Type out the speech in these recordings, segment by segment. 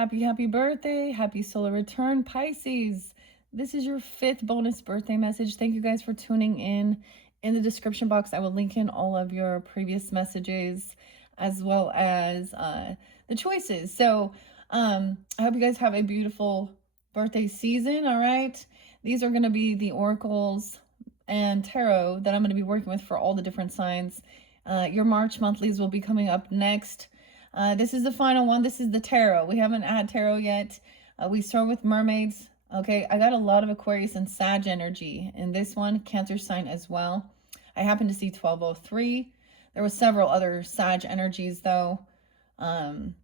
Happy birthday. Happy solar return, Pisces. This is your 5th bonus birthday message. Thank you guys for tuning in. In the description box, I will link in all of your previous messages as well as the choices. So I hope you guys have a beautiful birthday season, all right? These are going to be the oracles and tarot that I'm going to be working with for all the different signs. Your March monthlies will be coming up next. This is the final one. This is the tarot. We haven't had tarot yet. We start with mermaids. Okay, I got a lot of Aquarius and Sag energy in this one, Cancer sign as well. I happen to see 1203. There was several other Sag energies though. I'm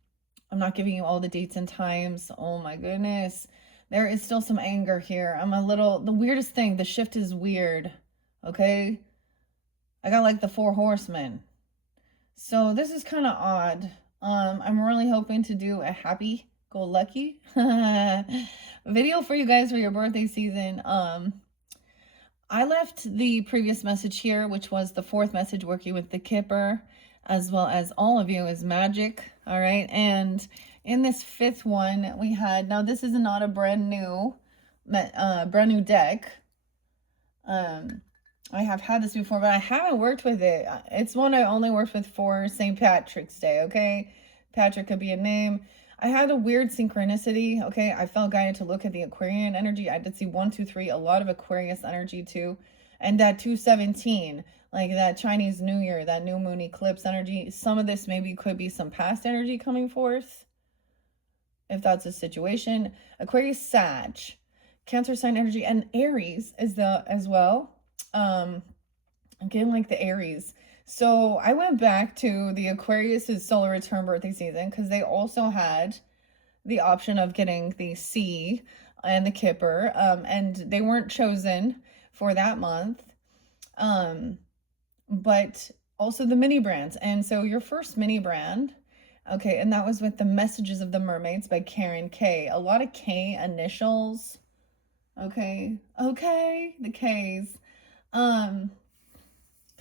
not giving you all the dates and times. Oh my goodness. There is still some anger here. The weirdest thing, the shift is weird. Okay. I got like the 4 horsemen. So this is kind of odd. I'm really hoping to do a happy-go-lucky video for you guys for your birthday season. I left the previous message here, which was the 4th message working with the Kipper, as well as all of you is magic. All right. And in this 5th one, we had, now this is not a brand new deck. I have had this before, but I haven't worked with it. It's one I only worked with for St. Patrick's Day, okay? Patrick could be a name. I had a weird synchronicity, okay? I felt guided to look at the Aquarian energy. I did see 1, 2, 3, a lot of Aquarius energy too. And that 217, like that Chinese New Year, that new moon eclipse energy. Some of this maybe could be some past energy coming forth, if that's a situation. Aquarius, Sag, Cancer sign energy, and Aries is as well. Again, like the Aries. So I went back to the Aquarius's solar return birthday season because they also had the option of getting the C and the Kipper, and they weren't chosen for that month. But also the mini brands. And so your first mini brand, okay, and that was with the Messages of the Mermaids by Karen K. A lot of K initials. Okay, the K's.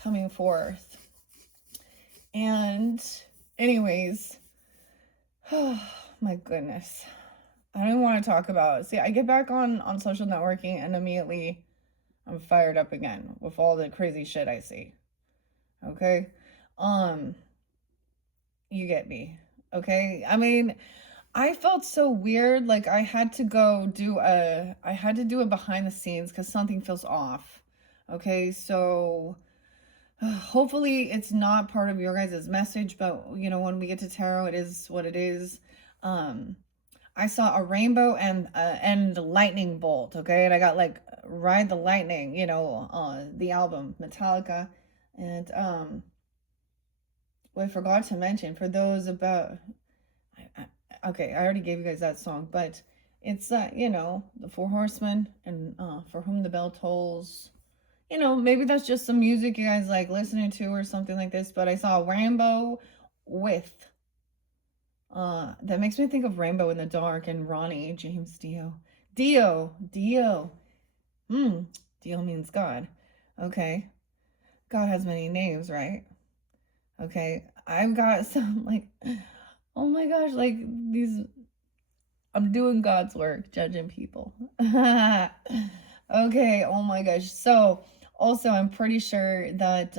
Coming forth. And anyways, oh my goodness, I don't want to talk about it. See, I get back on social networking and immediately I'm fired up again with all the crazy shit I see. Okay. You get me. Okay. I mean, I felt so weird. Like I had to do it behind the scenes because something feels off. Okay, so hopefully it's not part of your guys' message, but you know, when we get to tarot, it is what it is. I saw a rainbow and lightning bolt, okay, and I got like Ride the Lightning, you know, the album Metallica, and well, I forgot to mention for those about, okay, I already gave you guys that song, but it's you know, the 4 horsemen and For Whom the Bell Tolls. You know, maybe that's just some music you guys like listening to or something like this, but I saw a rainbow with, that makes me think of Rainbow in the Dark and Ronnie James Dio. Dio. Dio means God. Okay. God has many names, right? Okay. I've got some like, oh my gosh, like these, I'm doing God's work, judging people. Okay, oh my gosh. So also I'm pretty sure that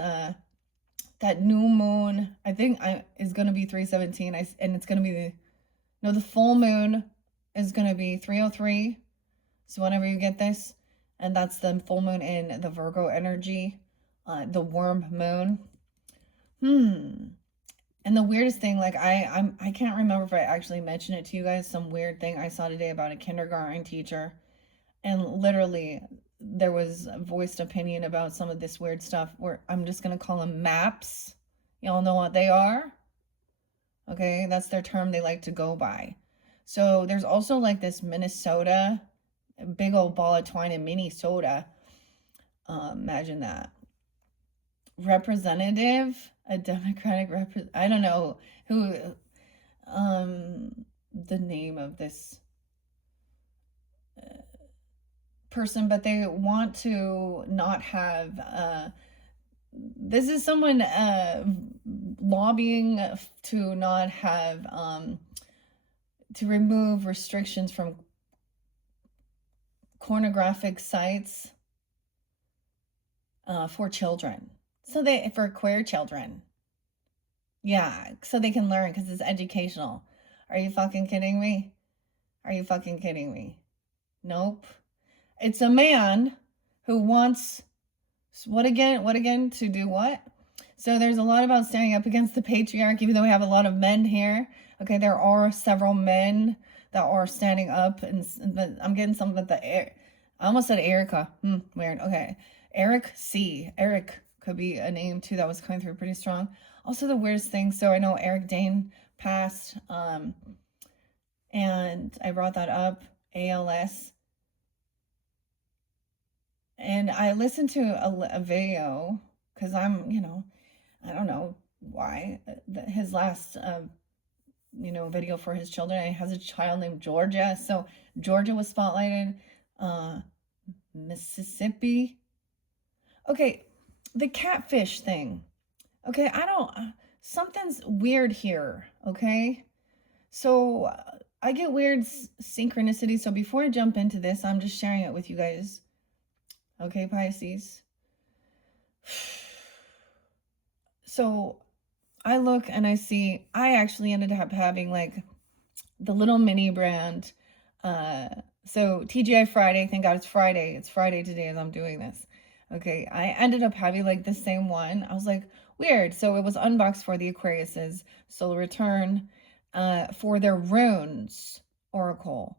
that new moon, I think is going to be 317, and it's going to be the full moon is going to be 303. So whenever you get this, and that's the full moon in the Virgo energy, the worm moon. And the weirdest thing, like I can't remember if I actually mentioned it to you guys, some weird thing I saw today about a kindergarten teacher. And literally, there was a voiced opinion about some of this weird stuff where I'm just going to call them maps. Y'all know what they are? Okay, that's their term they like to go by. So there's also like this Minnesota, a big old ball of twine in Minnesota. Imagine that. Representative, a Democratic I don't know who, the name of this person, but they want to not have this is someone lobbying to not have to remove restrictions from pornographic sites for children. So for queer children. Yeah, so they can learn because it's educational. Are you fucking kidding me? Are you fucking kidding me? Nope. It's a man who wants what again? What again? To do what? So there's a lot about standing up against the patriarchy, even though we have a lot of men here. Okay, there are several men that are standing up, but I'm getting some of the air. I almost said Erica. Weird. Okay, Eric C. Eric could be a name too that was coming through pretty strong. Also, the weirdest thing. So I know Eric Dane passed, and I brought that up. ALS. And I listened to a video because I'm, I don't know why his last, video for his children. He has a child named Georgia. So Georgia was spotlighted. Mississippi. Okay, the catfish thing. Okay, something's weird here. Okay, so I get weird synchronicity. So before I jump into this, I'm just sharing it with you guys. Okay, Pisces. So I look and I see, I actually ended up having like the little mini brand. So TGI Friday, thank God it's Friday. It's Friday today as I'm doing this. Okay, I ended up having like the same one. I was like, weird. So it was unboxed for the Aquariuses solar return for their runes oracle.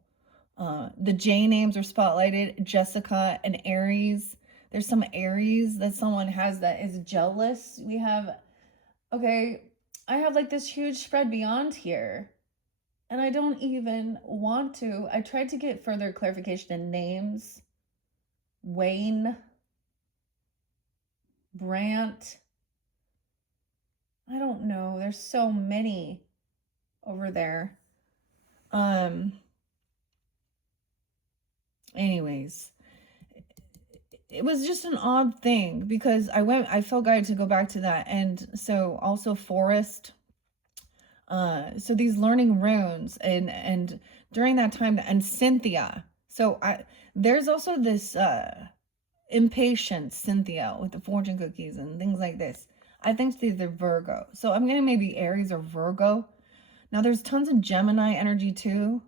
The J names are spotlighted, Jessica and Aries. There's some Aries that someone has that is jealous. We have, okay, I have like this huge spread beyond here. And I don't even want to. I tried to get further clarification in names. Wayne, Brant. I don't know. There's so many over there. Anyways, it was just an odd thing because I felt guided to go back to that. And so also Forest. So these learning runes and during that time, and Cynthia. So there's also this impatient Cynthia with the fortune cookies and things like this. I think these are Virgo. So I'm gonna maybe Aries or Virgo. Now there's tons of Gemini energy too.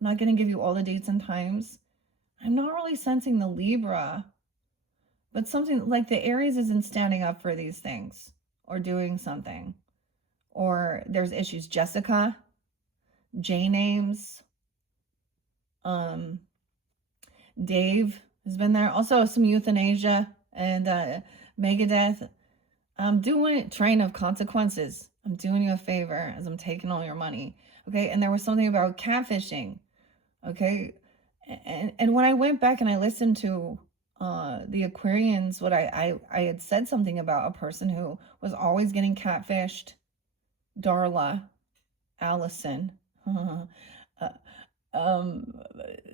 I'm not gonna give you all the dates and times. I'm not really sensing the Libra, but something like the Aries isn't standing up for these things or doing something. Or there's issues. Jessica, J names, Dave has been there. Also some euthanasia and Megadeth. I'm doing Train of Consequences. I'm doing you a favor as I'm taking all your money. Okay, and there was something about catfishing. Okay, and when I went back and I listened to the Aquarians, what I had said something about a person who was always getting catfished. Darla, Allison,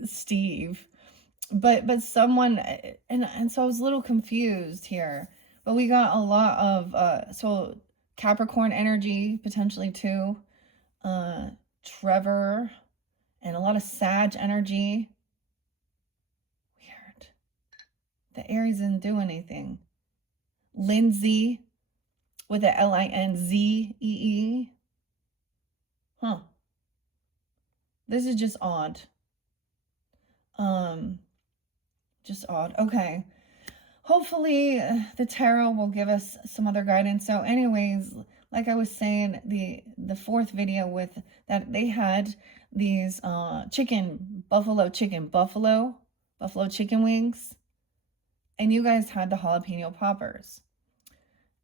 Steve, but someone, and so I was a little confused here. But we got a lot of so Capricorn energy potentially too, Trevor, and a lot of Sag energy. Weird. The Aries didn't do anything. Lindsay with a Linzee. Huh. This is just odd. Just odd. Okay. Hopefully the tarot will give us some other guidance. So anyways, like I was saying, the fourth video with that, they had these buffalo chicken wings, and you guys had the jalapeno poppers.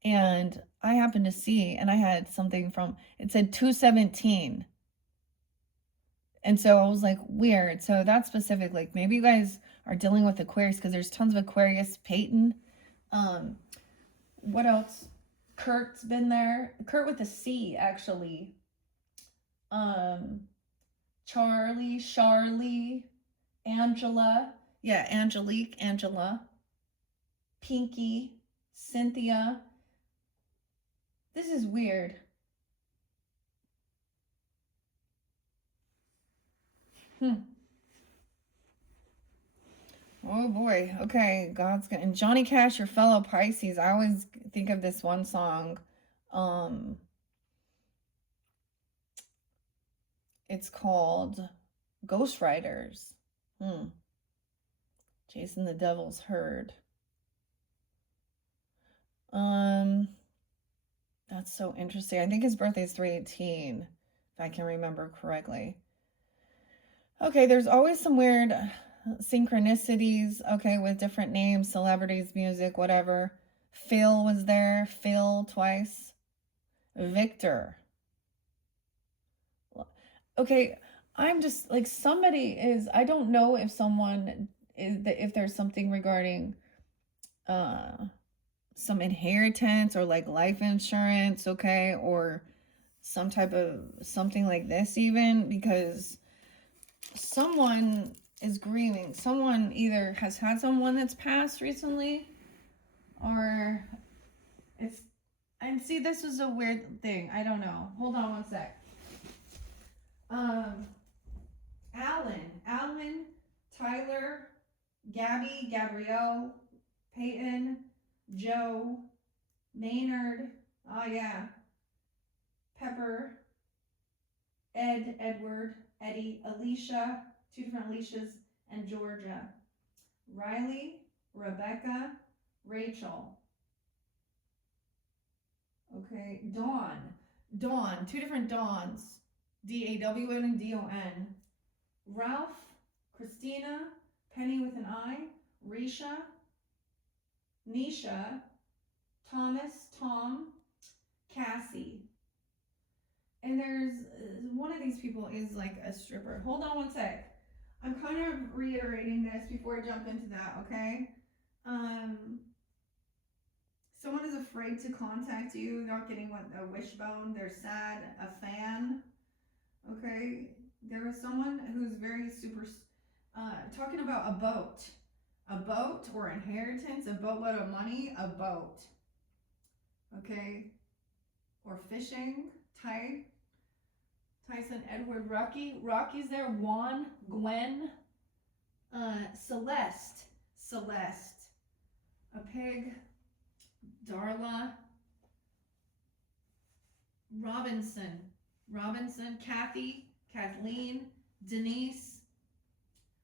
And I happened to see, and I had something from, it said 217. And so I was like, weird. So that's specific. Like maybe you guys are dealing with Aquarius because there's tons of Aquarius. Peyton. What else? Kurt's been there. Kurt with a C, actually. Charlie, Angela. Yeah, Angela. Pinky, Cynthia. This is weird. Oh boy. Okay, God's gonna, and Johnny Cash, your fellow Pisces. I always think of this one song. Um it's called Ghost Riders. Jason the Devil's Herd. Um that's so interesting. I think his birthday is 3/18, if I can remember correctly. Okay, there's always some weird synchronicities, okay, with different names, celebrities, music, whatever. Phil was there, Phil twice. Victor. Okay, I'm just like, somebody is, I don't know if someone is, if there's something regarding uh some inheritance or like life insurance, okay, or some type of something like this, even because someone is grieving. Someone either has had someone that's passed recently, or it's, and see, this is a weird thing. I don't know. Hold on one sec. Alan, Tyler, Gabby, Gabrielle, Peyton, Joe, Maynard, oh yeah, Pepper, Ed, Edward, Eddie, Alicia, two different Alicias, and Georgia, Riley, Rebecca, Rachel. Okay, Dawn, two different Dawns, D-A-W-N and D-O-N. Ralph, Christina, Penny with an I, Risha, Nisha, Thomas, Tom, Cassie. And there's one of these people is like a stripper. Hold on one sec. I'm kind of reiterating this before I jump into that, okay? Someone is afraid to contact you, not getting what a wishbone, they're sad, a fan, okay? There is someone who's very super, talking about a boat or inheritance, a boatload of money, a boat, okay? Or fishing, Tyson, Edward, Rocky's there, Juan, Gwen, Celeste, a pig, Darla, Robinson, Kathy, Kathleen, Denise.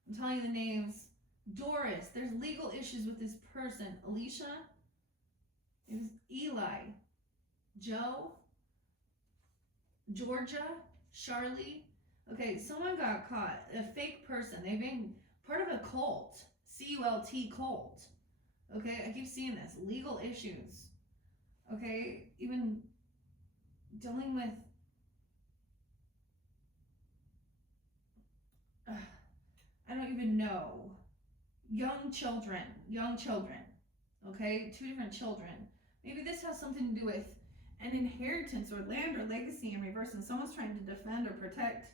I'm telling you the names. Doris, there's legal issues with this person. Alicia, it was Eli, Joe, Georgia, Charlie. Okay, someone got caught. A fake person. They've been part of a cult. C-U-L-T cult. Okay, I keep seeing this. Legal issues. Okay, even dealing with I don't even know. Young children. Okay, two different children. Maybe this has something to do with an inheritance or land or legacy in reverse, and someone's trying to defend or protect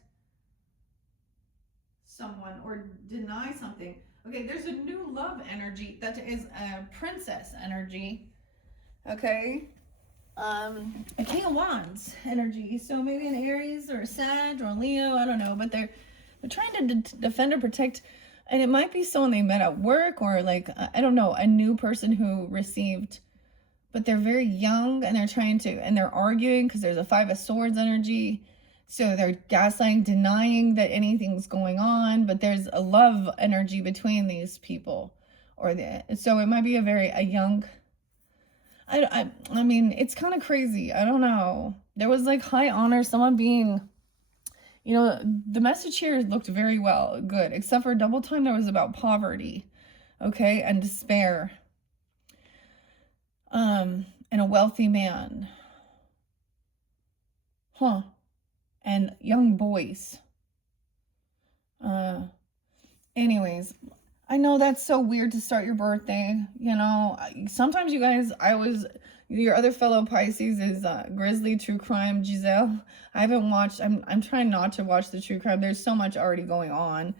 someone or deny something. Okay, there's a new love energy that is a princess energy. Okay, a King of Wands energy. So maybe an Aries or a Sag or a Leo. I don't know, but they're trying to defend or protect. And it might be someone they met at work, or like, I don't know, a new person who received, but they're very young and they're trying to, and they're arguing because there's a Five of Swords energy. So they're gaslighting, denying that anything's going on, but there's a love energy between these people. So it might be a young, I mean, it's kind of crazy. I don't know. There was like high honor, someone being, the message here looked very good, except for double time. There was about poverty, okay, and despair, and a wealthy man, and young boys. Anyways, I know that's so weird to start your birthday. Sometimes you guys, your other fellow Pisces is Grizzly True Crime Giselle. I haven't watched, I'm trying not to watch the true crime. There's so much already going on.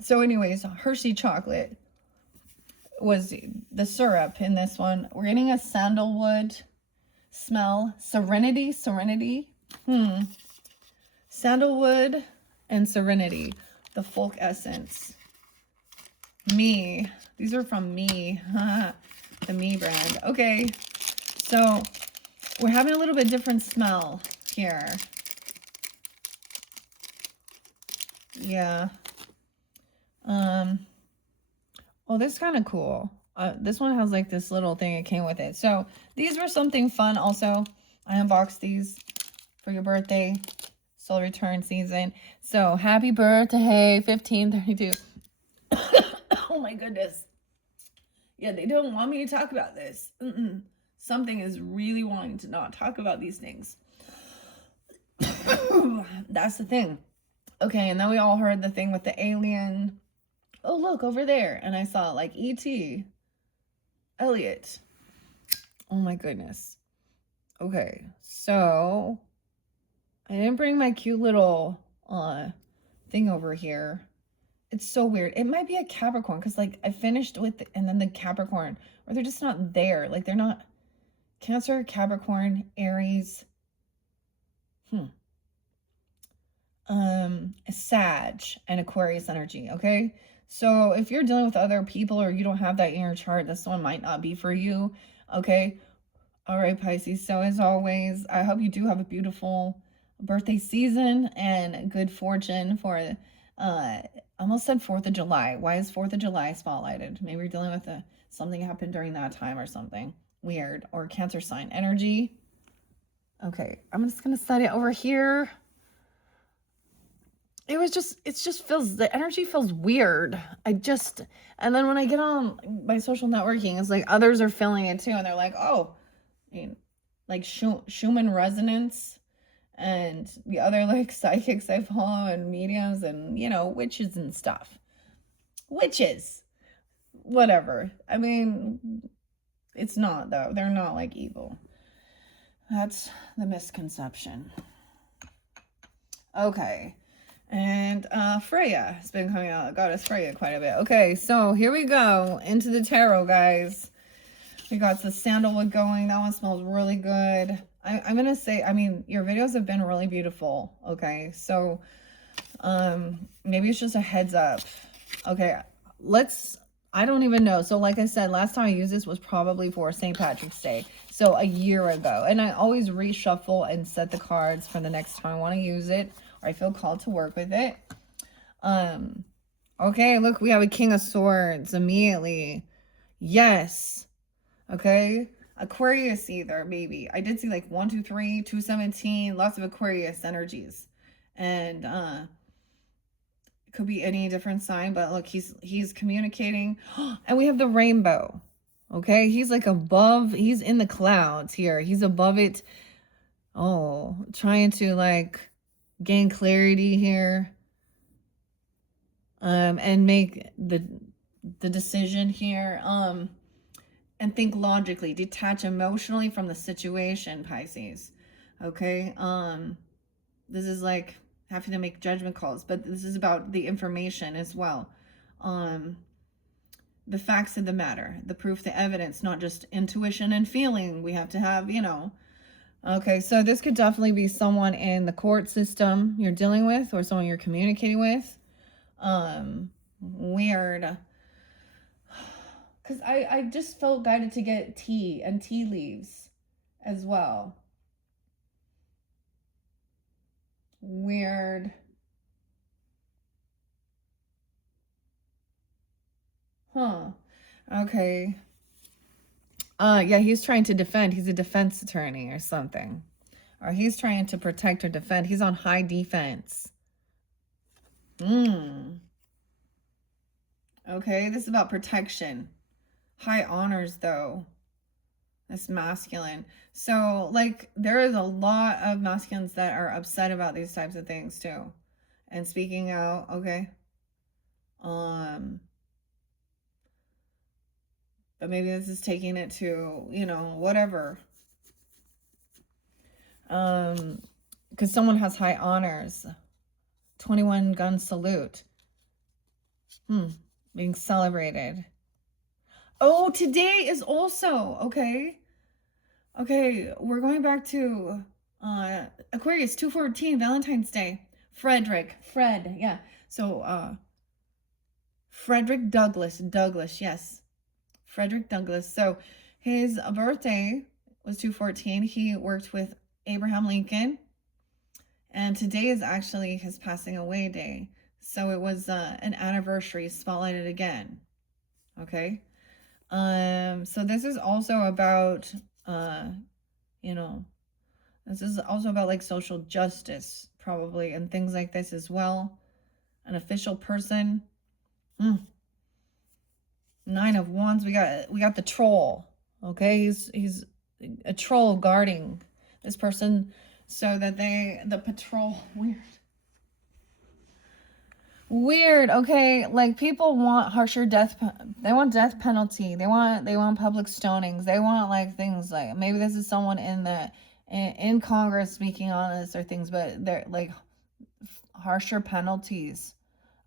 So anyways, Hershey chocolate was the syrup in this one. We're getting a sandalwood smell. Serenity. Sandalwood, and serenity. The folk essence. Me. These are from Me. The Me brand. Okay. So we're having a little bit different smell here. Yeah. Oh, this is kind of cool. This one has like this little thing that came with it. So these were something fun also. I unboxed these for your birthday. Soul return season. So happy birthday, 1532. Oh my goodness. Yeah, they don't want me to talk about this. Something is really wanting to not talk about these things. That's the thing. Okay, and then we all heard the thing with the alien. Oh, look, over there. And I saw like E.T. Elliot. Oh my goodness. Okay, so I didn't bring my cute little thing over here. It's so weird. It might be a Capricorn because like I finished with and then the Capricorn, or they're just not there. Like they're not Cancer, Capricorn, Aries. Sag and Aquarius energy. Okay, so if you're dealing with other people or you don't have that in your chart, this one might not be for you. Okay, all right, Pisces. So as always, I hope you do have a beautiful birthday season and good fortune for almost said 4th of July. Why is 4th of July spotlighted? Maybe you're dealing with something happened during that time or something weird, or Cancer sign energy. Okay, I'm just gonna set it over here. It just feels, the energy feels weird. And then when I get on my social networking, it's like others are feeling it too, and they're like, oh, I mean, like Schumann resonance and the other like psychics I follow and mediums and, you know, witches and stuff. Witches. Whatever. I mean, it's not though. They're not like evil. That's the misconception. Okay. And Freya has been coming out. Goddess Freya quite a bit. Okay, so here we go into the tarot, guys. We got the sandalwood going. That one smells really good. I'm gonna say, I mean, your videos have been really beautiful. Okay, so maybe it's just a heads up. Okay, I don't even know. So like I said, last time I used this was probably for St. Patrick's Day. So a year ago. And I always reshuffle and set the cards for the next time I want to use it, or I feel called to work with it. Okay, look, we have a King of Swords immediately. Yes. Okay. Aquarius either, maybe. I did see like 1, 2, 3, 217, lots of Aquarius energies. And it could be any different sign, but look, he's communicating. And we have the rainbow. Okay, he's like above, he's in the clouds here. He's above it. Oh, trying to like gain clarity here. And make the decision here. And think logically, detach emotionally from the situation, Pisces. Okay, this is like having to make judgment calls, but this is about the information as well. The facts of the matter, the proof, the evidence, not just intuition and feeling. We have to have, you know. Okay, so this could definitely be someone in the court system you're dealing with, or someone you're communicating with. Weird. Because I just felt guided to get tea and tea leaves as well. Weird. Huh. Okay. Yeah, he's trying to defend. He's a defense attorney or something. Or he's trying to protect or defend. He's on high defense. Okay, this is about protection. High honors, though. That's masculine. So, like, there is a lot of masculines that are upset about these types of things, too. And speaking out, okay. But maybe this is taking it to, you know, whatever. Because someone has high honors. 21 gun salute. Being celebrated. Oh, today is also, okay. Okay, we're going back to Aquarius 214, Valentine's Day. Fred, yeah. So, Frederick Douglass, yes. Frederick Douglass. So, his birthday was 214. He worked with Abraham Lincoln, and today is actually his passing away day. So, it was an anniversary spotlighted again. Okay. So this is also about, you know, this is also about like social justice, probably, and things like this as well. An official person. 9 of Wands. We got the troll. Okay, he's a troll guarding this person so that the patrol. Weird. Okay, like people want harsher death. They want death penalty. They want public stonings. They want like things like, maybe this is someone in Congress speaking on this or things, but they're like harsher penalties.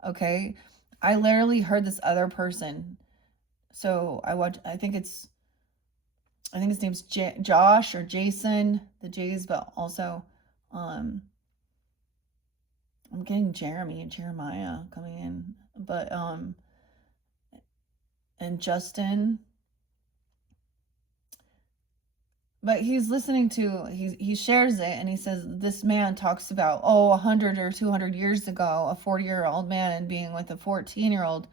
Okay, I literally heard this other person. So I think his name's Josh or Jason, the J's, but also, I'm getting Jeremy and Jeremiah coming in, but, and Justin. But he's listening to, he shares it and he says, this man talks about, 100 or 200 years ago, a 40-year-old man and being with a 14-year-old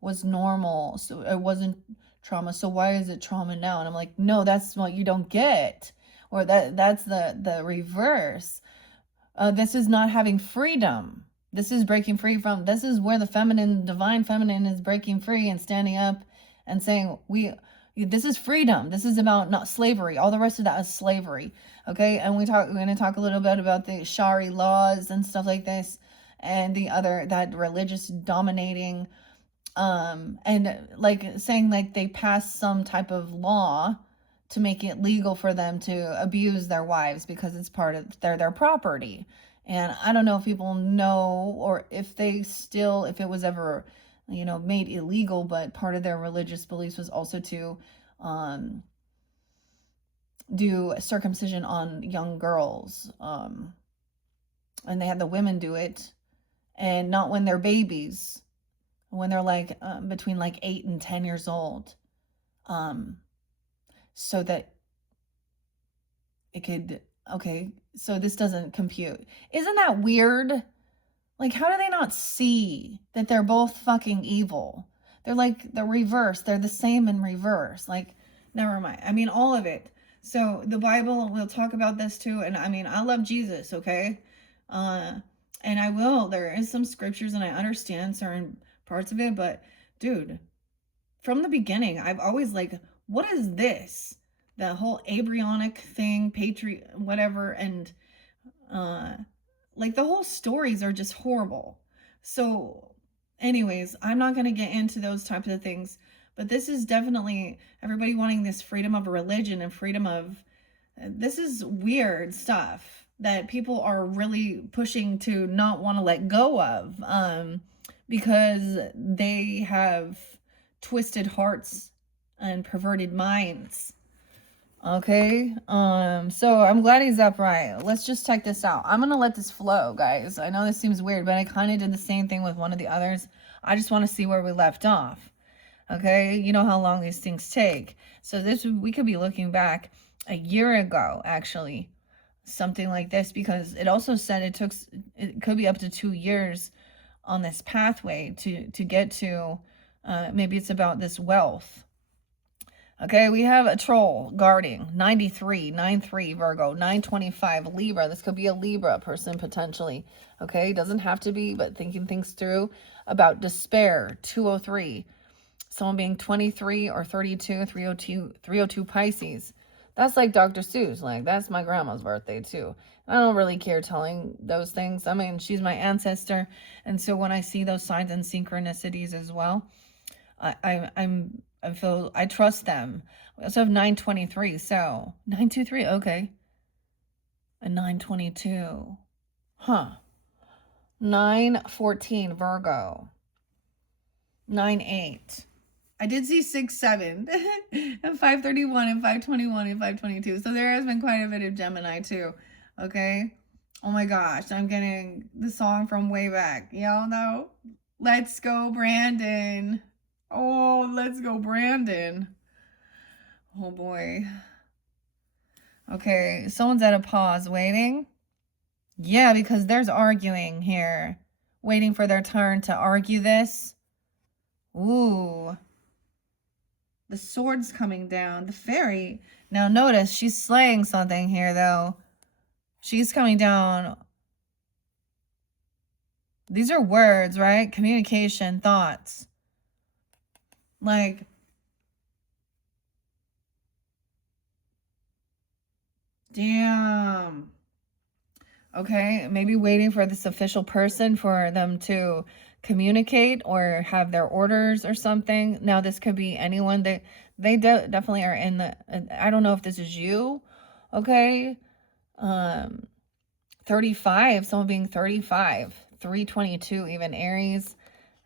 was normal. So it wasn't trauma. So why is it trauma now? And I'm like, no, that's what you don't get. Or that's the reverse. This is not having freedom. This is breaking free from, this is where the feminine, divine feminine is breaking free and standing up and saying, this is freedom. This is about not slavery. All the rest of that is slavery. Okay. And we're going to talk a little bit about the Shari laws and stuff like this, and that religious dominating, and like saying like they passed some type of law to make it legal for them to abuse their wives because it's part of their property. And I don't know if people know, or if it was ever, made illegal, but part of their religious beliefs was also to do circumcision on young girls. And they had the women do it, and not when they're babies, when they're like between like 8 and 10 years old. So that it could, okay, so this doesn't compute. Isn't that weird? Like, how do they not see that they're both fucking evil? They're like the reverse. They're the same in reverse. Like, never mind. I mean, all of it. So the Bible, we'll talk about this too. And I mean, I love Jesus, okay? And there is some scriptures and I understand certain parts of it, but dude, from the beginning, I've always like, what is this? The whole embryonic thing, whatever, and like the whole stories are just horrible. So anyways, I'm not going to get into those types of things, but this is definitely everybody wanting this freedom of religion and freedom of, this is weird stuff that people are really pushing to not want to let go of, because they have twisted hearts and perverted minds. Okay, so I'm glad he's upright. Let's just check this out. I'm gonna let this flow, guys. I know this seems weird, but I kind of did the same thing with one of the others. I just want to see where we left off. Okay, you know how long these things take. So we could be looking back a year ago, actually, something like this, because it also said it could be up to 2 years on this pathway to get to, maybe it's about this wealth. Okay, we have a troll guarding 93, 93 Virgo, 925 Libra. This could be a Libra person potentially. Okay, doesn't have to be, but thinking things through. About despair, 203. Someone being 23 or 32, 302 Pisces. That's like Dr. Seuss. Like, that's my grandma's birthday too. I don't really care telling those things. I mean, she's my ancestor. And so when I see those signs and synchronicities as well, I trust them. We also have 923, so 923, okay. And 922. Huh. 914 Virgo. 98. I did see 6-7 and 531 and 521 and 522. So there has been quite a bit of Gemini too. Okay. Oh my gosh, I'm getting the song from way back. Y'all know? Let's go, Brandon. Oh, let's go, Brandon. Oh boy. Okay, someone's at a pause waiting. Yeah, because there's arguing here. Waiting for their turn to argue this. Ooh. The sword's coming down. The fairy. Now notice she's slaying something here though. She's coming down. These are words, right? Communication, thoughts. Like, damn. Okay, maybe waiting for this official person for them to communicate or have their orders or something. Now, this could be anyone. They definitely are in the. I don't know if this is you. Okay, 35. Someone being 35, 322, even Aries.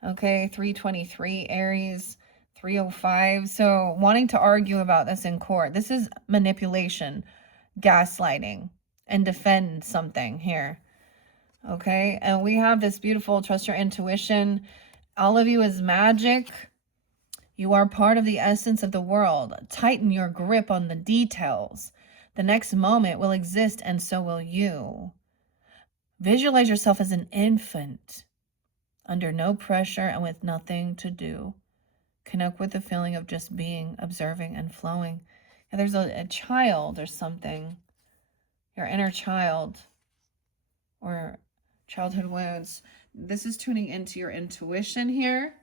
Okay, 323 Aries, 305. So wanting to argue about this in court. This is manipulation, gaslighting, and defend something here. Okay, and we have this beautiful trust your intuition. All of you is magic. You are part of the essence of the world. Tighten your grip on the details. The next moment will exist, and so will you. Visualize yourself as an infant, under no pressure and with nothing to do. Connect with the feeling of just being, observing, and flowing. And there's a child or something, your inner child, or childhood wounds. This is tuning into your intuition here.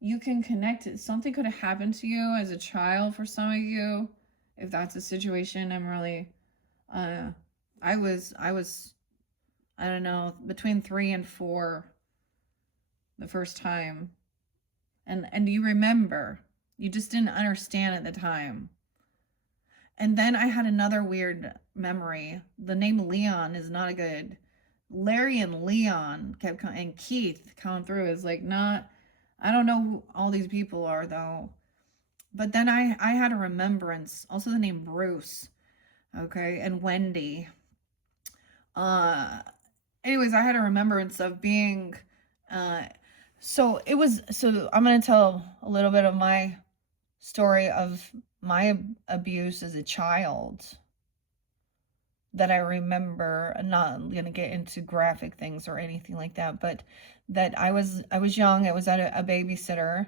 You can connect it. Something could have happened to you as a child for some of you. If that's a situation, I'm really, I was, I don't know, between 3 and 4 the first time. And you remember, you just didn't understand at the time. And then I had another weird memory. The name Leon is not a good. Larry and Leon kept and Keith coming through is like not. I don't know who all these people are though. But then I had a remembrance. Also the name Bruce. Okay, and Wendy. Anyways, I had a remembrance of being so I'm going to tell a little bit of my story of my abuse as a child that I remember. I'm not going to get into graphic things or anything like that, but that I was young. I was at a babysitter,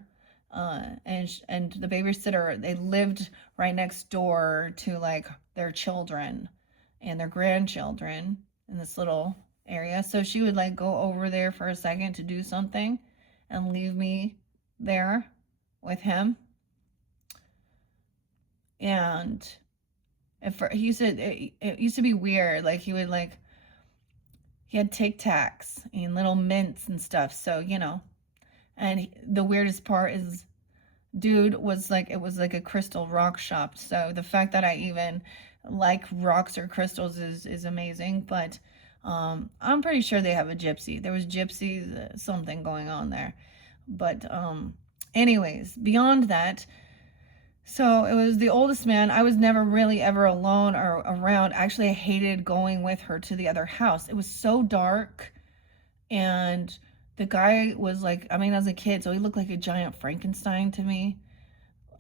and the babysitter, they lived right next door to like their children and their grandchildren in this little area. So she would like go over there for a second to do something and leave me there with him. And it used to be weird. Like he would like, he had Tic Tacs and little mints and stuff. So, you know, and the weirdest part is dude was like, it was like a crystal rock shop. So the fact that I even like rocks or crystals is amazing. But I'm pretty sure they have a gypsy. There was gypsies, something going on there. But anyways, beyond that, so it was the oldest man. I was never really ever alone or around. Actually, I hated going with her to the other house. It was so dark. And the guy was like, I mean, as a kid, so he looked like a giant Frankenstein to me.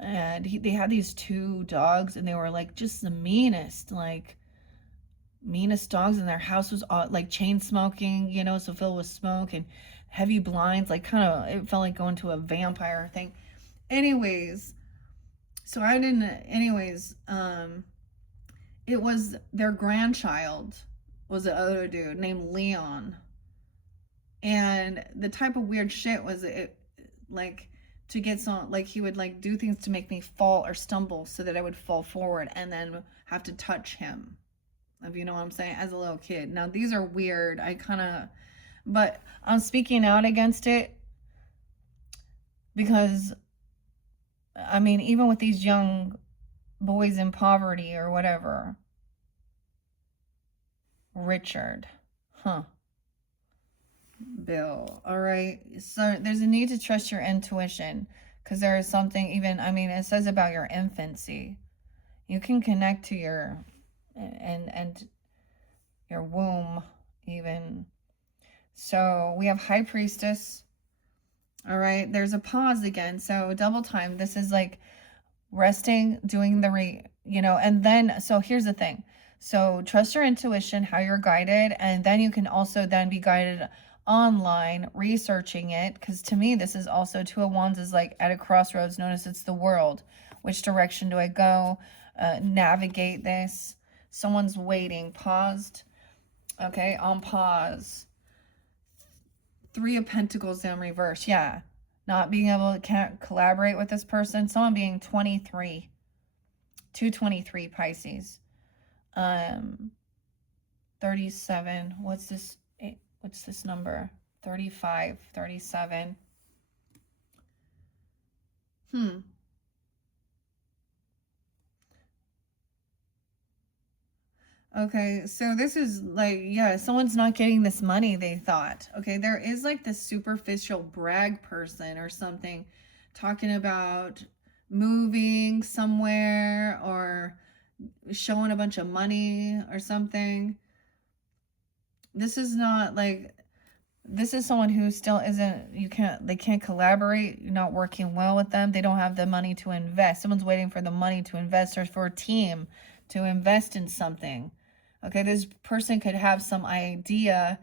And they had these 2 dogs, and they were like just the meanest, like meanest dogs. And their house was like chain smoking, you know, so filled with smoke and heavy blinds, like kind of, it felt like going to a vampire thing. Anyways, so I didn't, it was their grandchild was the other dude named Leon. And the type of weird shit was it, like, to get some, like, he would like do things to make me fall or stumble so that I would fall forward and then have to touch him, if you know what I'm saying, as a little kid. Now these are weird. I kind of, but I'm speaking out against it because, I mean, even with these young boys in poverty or whatever. Richard. Huh. Bill. All right. So there's a need to trust your intuition because there is something even, I mean, it says about your infancy. You can connect to your, and your womb even. So we have High Priestess. All right, there's a pause again. So double time. This is like resting, doing the and then, so here's the thing. So trust your intuition, how you're guided, and then you can also then be guided online, researching it, because to me, this is also Two of Wands is like at a crossroads. Notice it's the world. Which direction do I go? Navigate this. Someone's waiting, paused. Okay, on pause. Three of Pentacles in reverse. Yeah. Not being able to can't collaborate with this person. Someone being 23. 223 Pisces. 37. What's this? What's this number? 35, 37. Okay, so this is like, yeah, someone's not getting this money, they thought. Okay, there is like this superficial brag person or something talking about moving somewhere or showing a bunch of money or something. This is not like, this is someone who still isn't, they can't collaborate. You're not working well with them. They don't have the money to invest. Someone's waiting for the money to invest or for a team to invest in something. Okay, this person could have some idea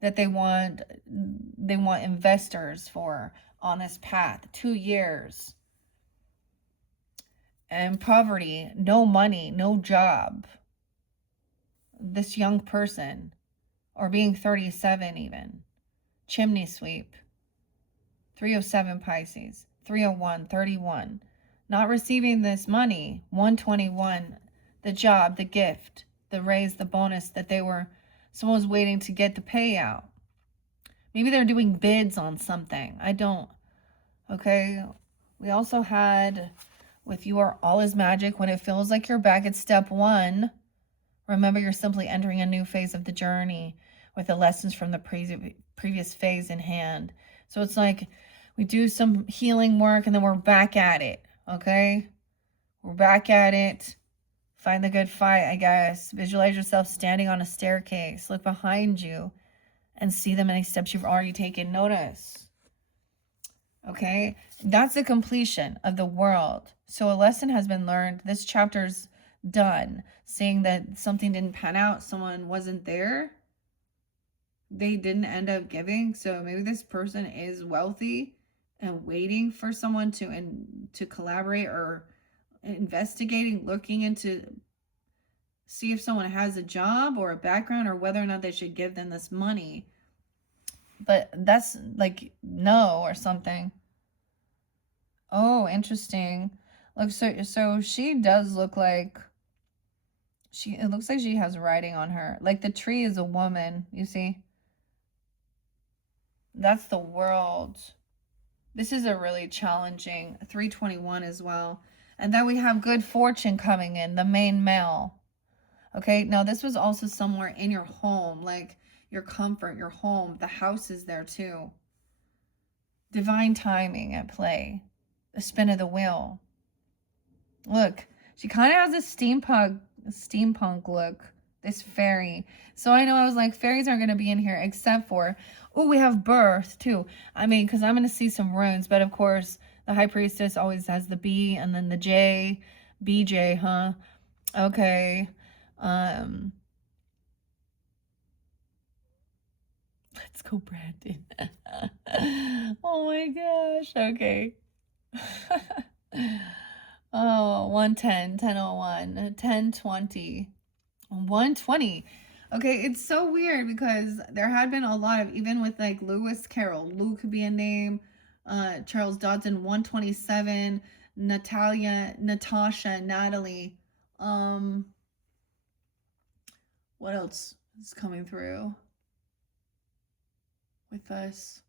that they want investors for on this path. 2 years. And poverty, no money, no job. This young person, or being 37 even. Chimney sweep. 307 Pisces. 301, 31. Not receiving this money. 121. The job, the gift, the raise, the bonus that someone was waiting to get the payout. Maybe they're doing bids on something. I don't. Okay. We also had with you are all is magic. When it feels like you're back at step 1, remember you're simply entering a new phase of the journey with the lessons from the previous phase in hand. So it's like we do some healing work and then we're back at it. Okay. We're back at it. Find the good fight, I guess. Visualize yourself standing on a staircase. Look behind you and see the many steps you've already taken. Notice. Okay? That's the completion of the world. So a lesson has been learned. This chapter's done. Seeing that something didn't pan out, someone wasn't there, they didn't end up giving. So maybe this person is wealthy and waiting for someone to collaborate or investigating, looking into see if someone has a job or a background or whether or not they should give them this money. But that's like no or something. Oh, interesting. Look, so she does look like it looks like she has writing on her. Like the tree is a woman, you see? That's the world. This is a really challenging 321 as well. And then we have good fortune coming in, the main male. Okay, now this was also somewhere in your home, like your comfort, your home. The house is there too. Divine timing at play. The spin of the wheel. Look, she kind of has a steampunk look, this fairy. So I know I was like, fairies aren't going to be in here except for, oh, we have birth too. I mean, because I'm going to see some runes, but of course, the High Priestess always has the B and then the J. BJ, huh? Okay. Let's go, Brandon. Oh my gosh. Okay. Oh, 110, 1001, 1020, 120. Okay, it's so weird because there had been a lot of, even with like Lewis Carroll, Lou could be a name, Charles Dodson, 127, Natasha, Natalie. What else is coming through with us?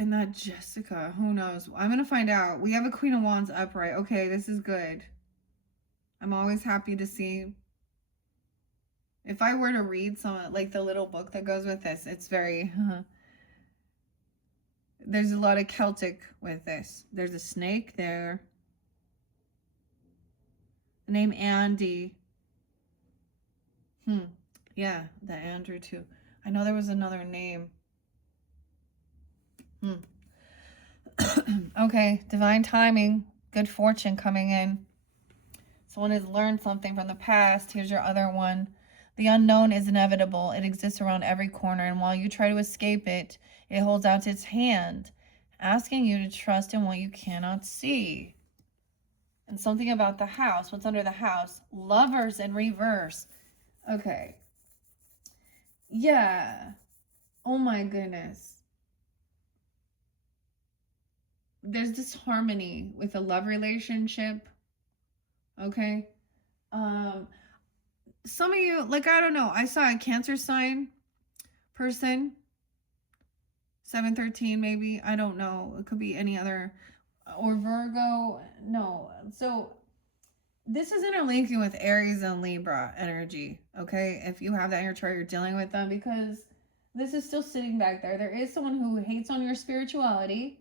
And that Jessica, who knows? I'm going to find out. We have a Queen of Wands upright. Okay, this is good. I'm always happy to see. If I were to read some, like the little book that goes with this, it's very, there's a lot of Celtic with this. There's a snake there. The name Andy. Yeah, the Andrew too. I know there was another name. Okay, divine timing, good fortune coming in. Someone has learned something from the past. Here's your other one. The unknown is inevitable. It exists around every corner, and while you try to escape it, it holds out its hand, asking you to trust in what you cannot see. And something about the house. What's under the house? Lovers in reverse. Okay. Yeah. Oh my goodness. There's disharmony with a love relationship. Okay. Some of you, like, I don't know, I saw a Cancer sign person, 713 maybe, I don't know, it could be any other, or Virgo. No, so this is interlinking with Aries and Libra energy. Okay, if you have that in your chart, you're dealing with them, because this is still sitting back there. There is someone who hates on your spirituality,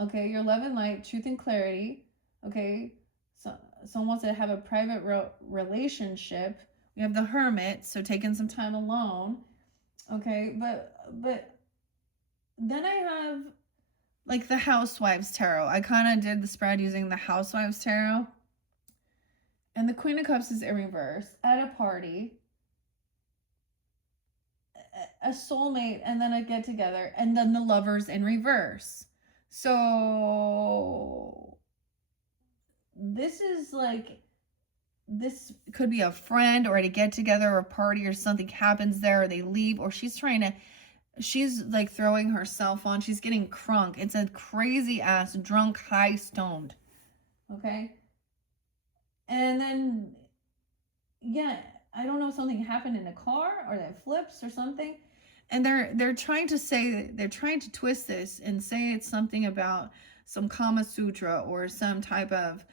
okay, your love and light, truth and clarity. Okay, so someone wants to have a private relationship. We have the Hermit, so taking some time alone. Okay, but then I have like the Housewives Tarot. I kind of did the spread using the Housewives Tarot. And the Queen of Cups is in reverse at a party, a soulmate, and then a get together, and then the Lovers in reverse. So this is like, this could be a friend or at a get together or a party, or something happens there, or they leave, or she's like throwing herself on. She's getting crunk. It's a crazy ass drunk, high stoned. Okay. And then, yeah, I don't know, something happened in a car or that flips or something. And they're trying to twist this and say it's something about some Kama Sutra or some type of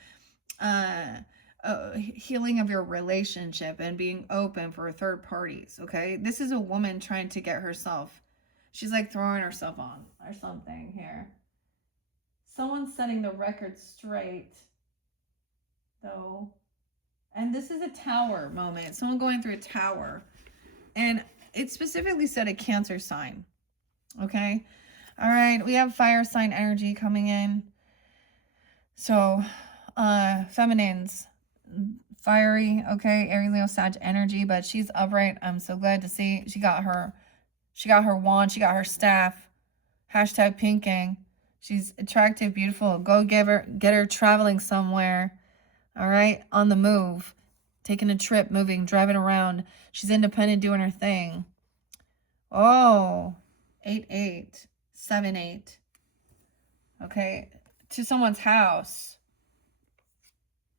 healing of your relationship and being open for third parties. Okay, this is a woman trying to get herself, she's like throwing herself on or something here. Someone's setting the record straight though, and this is a tower moment, someone going through a tower, and it specifically said a Cancer sign. Okay, all right, we have fire sign energy coming in. So feminines, fiery, okay, Aries, Leo, Sag energy, but she's upright. I'm so glad to see she got her wand, she got her staff. Hashtag pinking. She's attractive, beautiful. Go get her traveling somewhere. All right, on the move, taking a trip, moving, driving around. She's independent, doing her thing. Oh, 8-8, 7-8. Okay, to someone's house.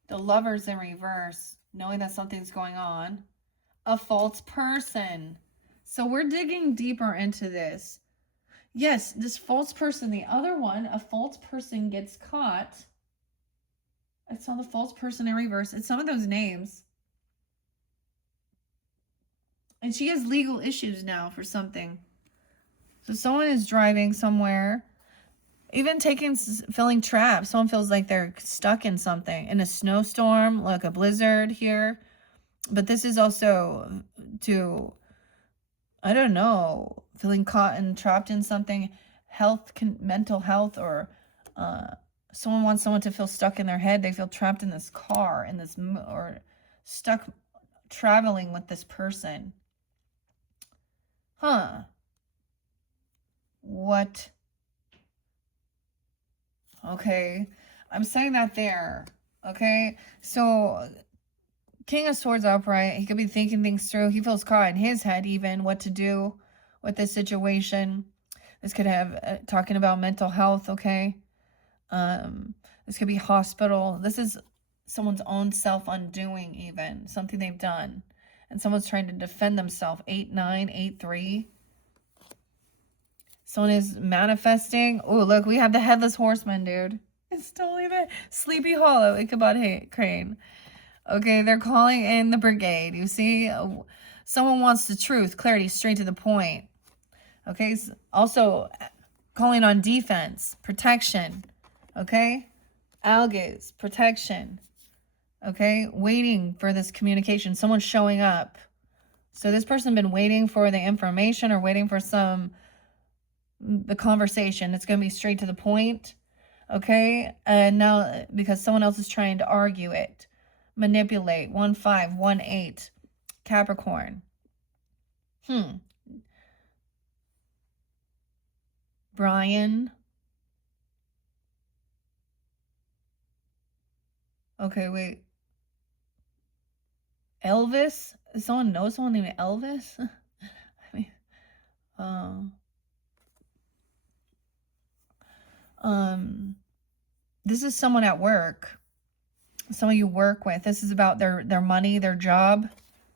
The Lovers in reverse, knowing that something's going on. A false person. So we're digging deeper into this. Yes, this false person. The other one, a false person gets caught. I saw the false person in reverse. It's some of those names. And she has legal issues now for something. So someone is driving somewhere, even filling traps. Someone feels like they're stuck in something, in a snowstorm, like a blizzard here. But this is also to, I don't know, feeling caught and trapped in something, mental health, or someone wants someone to feel stuck in their head. They feel trapped in this car, or stuck traveling with this person. Huh. What? Okay. I'm saying that there. Okay. So King of Swords upright. He could be thinking things through. He feels caught in his head even what to do with this situation. This could have talking about mental health. Okay. This could be hospital. This is someone's own self undoing, even something they've done, and someone's trying to defend themselves. 8-9, 8-3. Someone is manifesting. Oh, look, we have the Headless Horseman, dude. It's totally there. Sleepy Hollow, Ichabod Crane. Okay, they're calling in the brigade. You see, someone wants the truth, clarity, straight to the point. Okay, also calling on defense, protection. Okay, algaes, protection. Okay, waiting for this communication. Someone's showing up. So this person been waiting for the information or waiting for the conversation. It's going to be straight to the point. Okay. And now because someone else is trying to argue it, manipulate. 1-5, 1-8, Capricorn. Brian. Okay, wait. Elvis? Someone knows someone named Elvis? I mean, this is someone at work. Someone you work with. This is about their money, their job.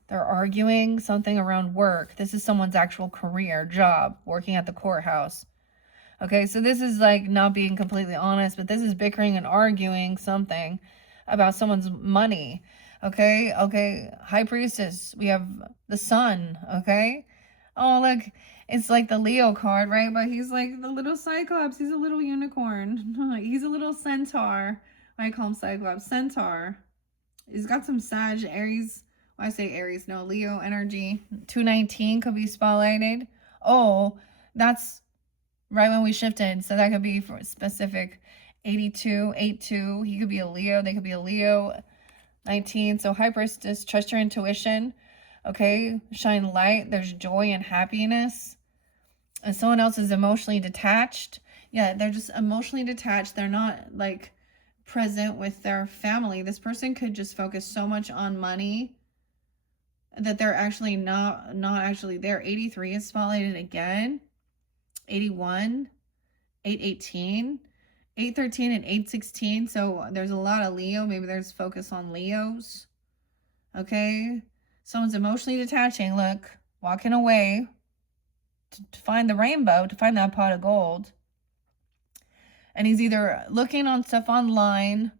They're arguing something around work. This is someone's actual career, job, working at the courthouse. Okay, so this is like not being completely honest, but this is bickering and arguing something about someone's money. Okay, High Priestess, we have the Sun. Okay, oh look, it's like the Leo card, right? But he's like the little Cyclops. He's a little unicorn. He's a little centaur. I call him Cyclops. Centaur. He's got some Sag, Aries. Well, I say Aries, no, Leo energy. 219 could be spotlighted. Oh, that's right when we shifted. So that could be for specific. 82, 82. He could be a Leo. They could be a Leo. 19. So High Priestess, trust your intuition. Okay. Shine light. There's joy and happiness. And someone else is emotionally detached. Yeah, they're just emotionally detached. They're not like present with their family. This person could just focus so much on money that they're actually not actually there. 83 is spotlighted again. 81, 818, 813, and 816. So there's a lot of Leo. Maybe there's focus on Leos. Okay. Someone's emotionally detaching. Look, walking away to find the rainbow, to find that pot of gold. And he's either looking on stuff online,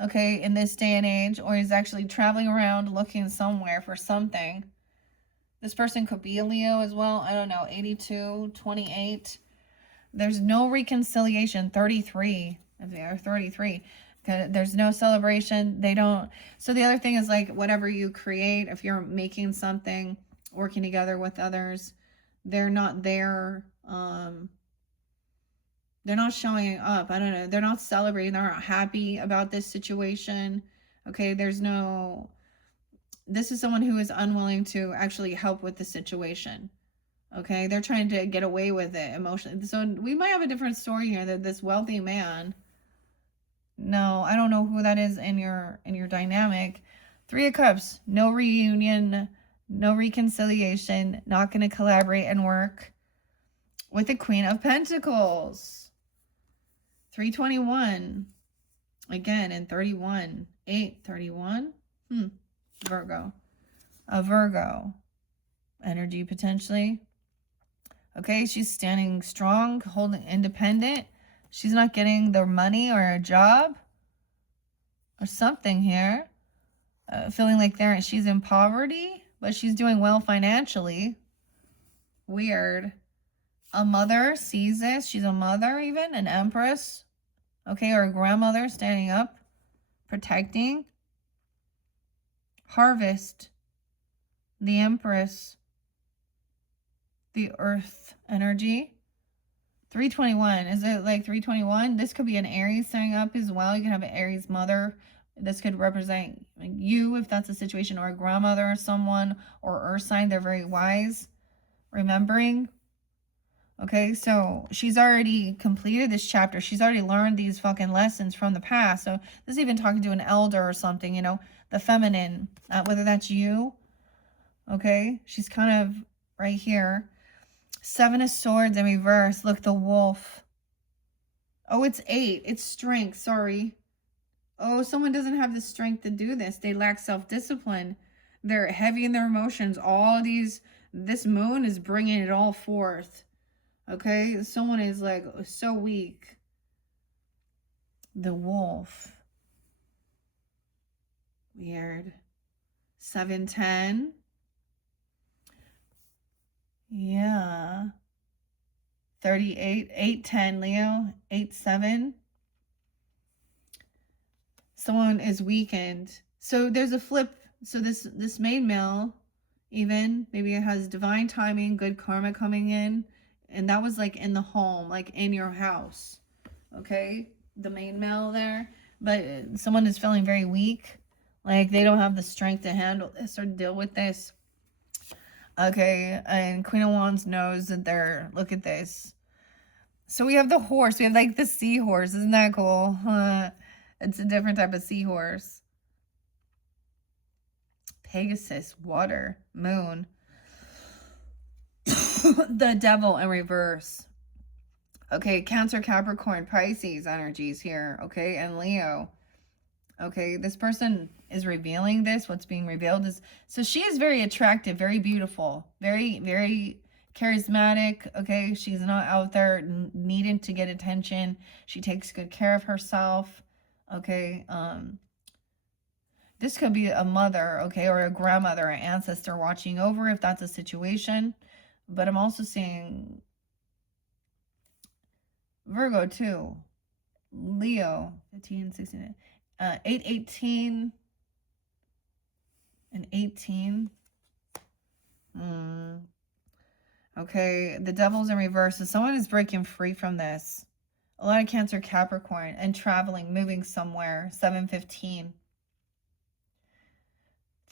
okay, in this day and age, or he's actually traveling around looking somewhere for something. This person could be a Leo as well. I don't know. 82, 28. There's no reconciliation. 33. Or 33. There's no celebration. They don't. So the other thing is like whatever you create, if you're making something, working together with others, they're not there. They're not showing up. I don't know. They're not celebrating. They're not happy about this situation. Okay, this is someone who is unwilling to actually help with the situation. Okay, they're trying to get away with it emotionally. So we might have a different story here that this wealthy man. No, I don't know who that is in your dynamic. 3 of Cups, no reunion, no reconciliation, not going to collaborate and work with the Queen of Pentacles. 321 again in 31, 831. Virgo, a Virgo energy potentially. Okay, she's standing strong, holding independent. She's not getting the money or a job or something here. Feeling like she's in poverty, but she's doing well financially. Weird. A mother sees this. She's a mother even, an empress. Okay, or a grandmother standing up, protecting. Harvest. The Empress. The Earth energy. 321. Is it like 321? This could be an Aries standing up as well. You can have an Aries mother. This could represent you if that's a situation, or a grandmother or someone, or Earth sign. They're very wise. Remembering. Okay, so she's already completed this chapter. She's already learned these fucking lessons from the past. So this is even talking to an elder or something, you know, the feminine, whether that's you. Okay, she's kind of right here. 7 of Swords in reverse. Look, the wolf. Oh, it's 8. It's strength. Sorry. Oh, someone doesn't have the strength to do this. They lack self-discipline. They're heavy in their emotions. This moon is bringing it all forth. Okay, someone is like so weak. The wolf. Weird. 710. Yeah. 38. 810, Leo. 87. Someone is weakened. So there's a flip. So this main male even. Maybe it has divine timing, good karma coming in. And that was like in the home, like in your house. Okay? The main male there. But someone is feeling very weak. Like they don't have the strength to handle this or deal with this. Okay? And Queen of Wands knows that they're, look at this. So we have the horse. We have like the seahorse. Isn't that cool? It's a different type of seahorse. Pegasus, water, moon. The devil in reverse. Okay, Cancer, Capricorn, Pisces energies here. Okay, and Leo. Okay, this person is revealing this. What's being revealed is, so she is very attractive, very beautiful, very, very charismatic. Okay, she's not out there needing to get attention. She takes good care of herself. Okay, this could be a mother, okay, or a grandmother, an ancestor watching over if that's a situation. But I'm also seeing Virgo too. Leo, 15, 16, 8, 18, and 18. Okay, the devil's in reverse. So someone is breaking free from this. A lot of Cancer, Capricorn, and traveling, moving somewhere. 7:15.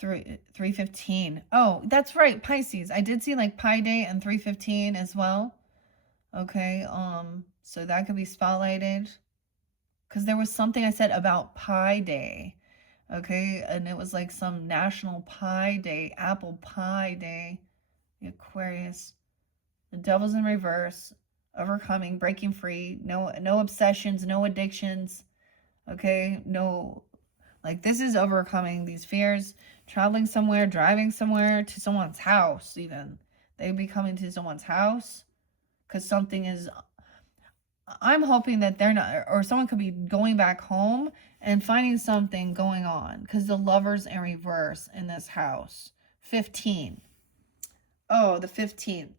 3:15. Oh, that's right, Pisces. I did see like Pi Day and 3:15 as well. Okay, so that could be spotlighted. Because there was something I said about Pi Day. Okay, and it was like some National Pie Day, Apple Pie Day. The Aquarius. The devil's in reverse. Overcoming, breaking free. No obsessions, no addictions. Okay, no, like this is overcoming these fears. Traveling somewhere, driving somewhere, to someone's house even. They'd be coming to someone's house because something is, I'm hoping that they're not, or someone could be going back home and finding something going on because the Lover's in reverse in this house. 15. Oh, the 15th.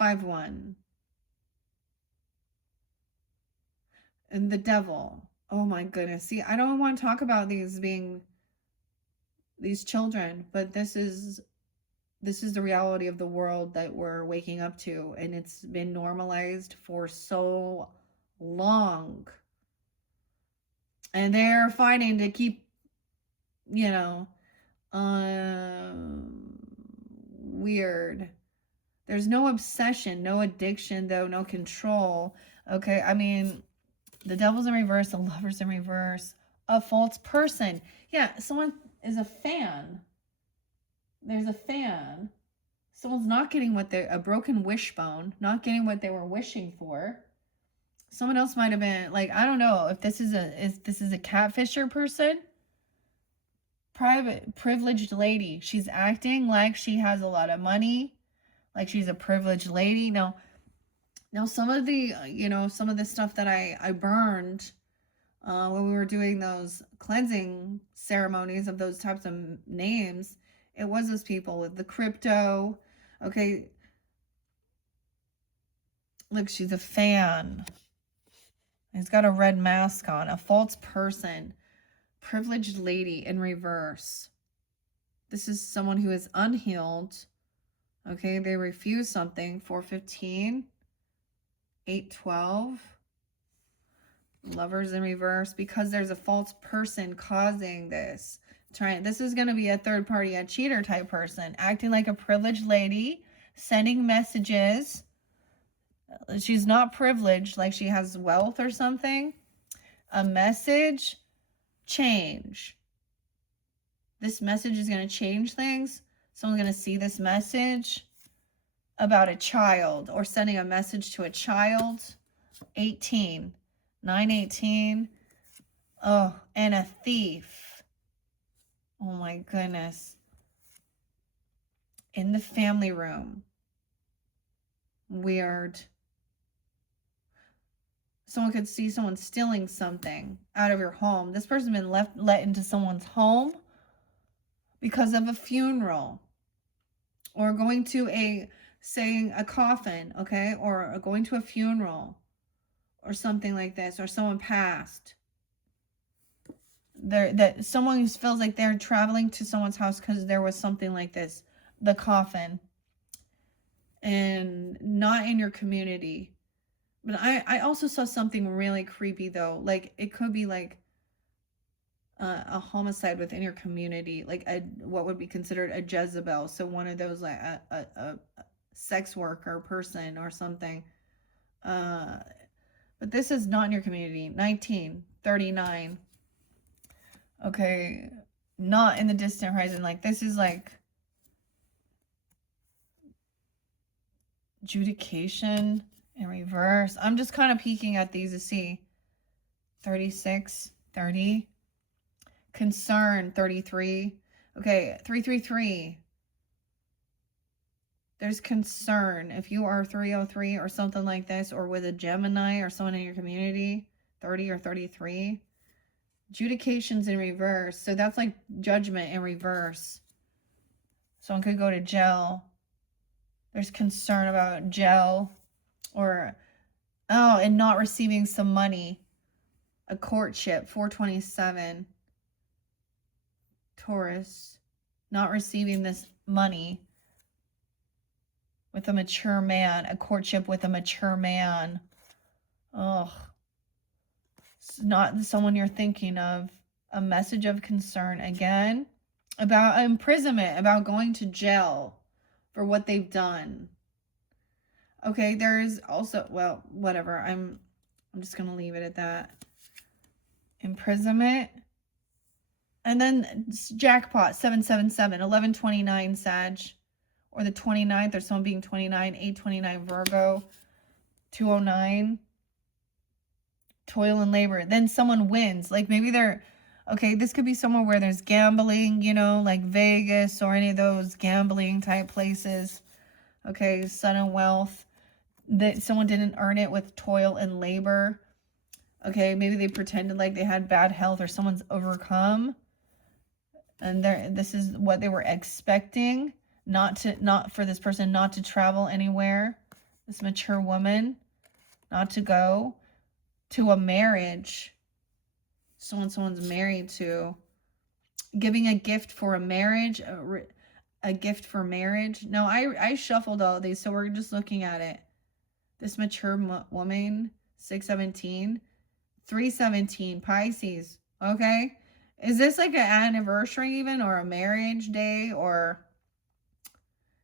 5-1. And the devil. Oh my goodness. See, I don't want to talk about these being these children, but this is the reality of the world that we're waking up to, and it's been normalized for so long. And they're fighting to keep, you know, weird. There's no obsession, no addiction, though, no control. Okay, I mean, the devil's in reverse, the Lover's in reverse, a false person. Yeah, someone is a fan. There's a fan. Someone's not getting what they, a broken wishbone, not getting what they were wishing for. Someone else might have been like, I don't know if this is a catfisher person. Private privileged lady. She's acting like she has a lot of money, like she's a privileged lady. Now some of the, some of the stuff that I burned when we were doing those cleansing ceremonies of those types of names, it was those people with the crypto. Okay. Look, she's a fan. He's got a red mask on. A false person. Privileged lady in reverse. This is someone who is unhealed. Okay, they refuse something. 4:15. 8:12. Lovers in reverse, because there's a false person causing this. This is going to be a third party, a cheater type person, acting like a privileged lady, sending messages. She's not privileged, like she has wealth or something. A message, change. This message is going to change things. Someone's going to see this message about a child, or sending a message to a child. 18. 9:18. Oh, and a thief. Oh my goodness. In the family room. Weird. Someone could see someone stealing something out of your home. This person's been let into someone's home because of a funeral, or going to a coffin, okay, or going to a funeral or something like this, or someone passed. that someone feels like they're traveling to someone's house because there was something like this, the coffin, and not in your community. But I also saw something really creepy though. Like it could be like a homicide within your community, like what would be considered a Jezebel. So one of those, like a sex worker person or something. Uh, but this is not in your community. 1939. Okay, not in the distant horizon. Like this is like adjudication in reverse. I'm just kind of peeking at these to see. 36, 30. Concern, 33. Okay, 333. There's concern. If you are 303 or something like this, or with a Gemini or someone in your community, 30 or 33. Adjudications in reverse. So that's like judgment in reverse. Someone could go to jail. There's concern about jail, or, oh, and not receiving some money. A courtship, 427. Taurus, not receiving this money with a mature man, a courtship with a mature man. Oh, it's not someone you're thinking of. A message of concern again about imprisonment, about going to jail for what they've done. Okay, there's also, well, whatever. I'm just going to leave it at that. Imprisonment. And then jackpot, 777, 1129 Sag. Or the 29th, or someone being 29, 829 Virgo, 209. Toil and labor. Then someone wins. Like maybe they're, okay, this could be somewhere where there's gambling, you know, like Vegas or any of those gambling type places. Okay, sun and wealth. That someone didn't earn it with toil and labor. Okay, maybe they pretended like they had bad health, or someone's overcome. And this is what they were expecting. Not for this person not to travel anywhere. This mature woman, not to go to a marriage. Someone's married to. Giving a gift for a marriage, a gift for marriage. No, I shuffled all these, so we're just looking at it. This mature woman, 617, 317, Pisces. Okay, is this like an anniversary even, or a marriage day, or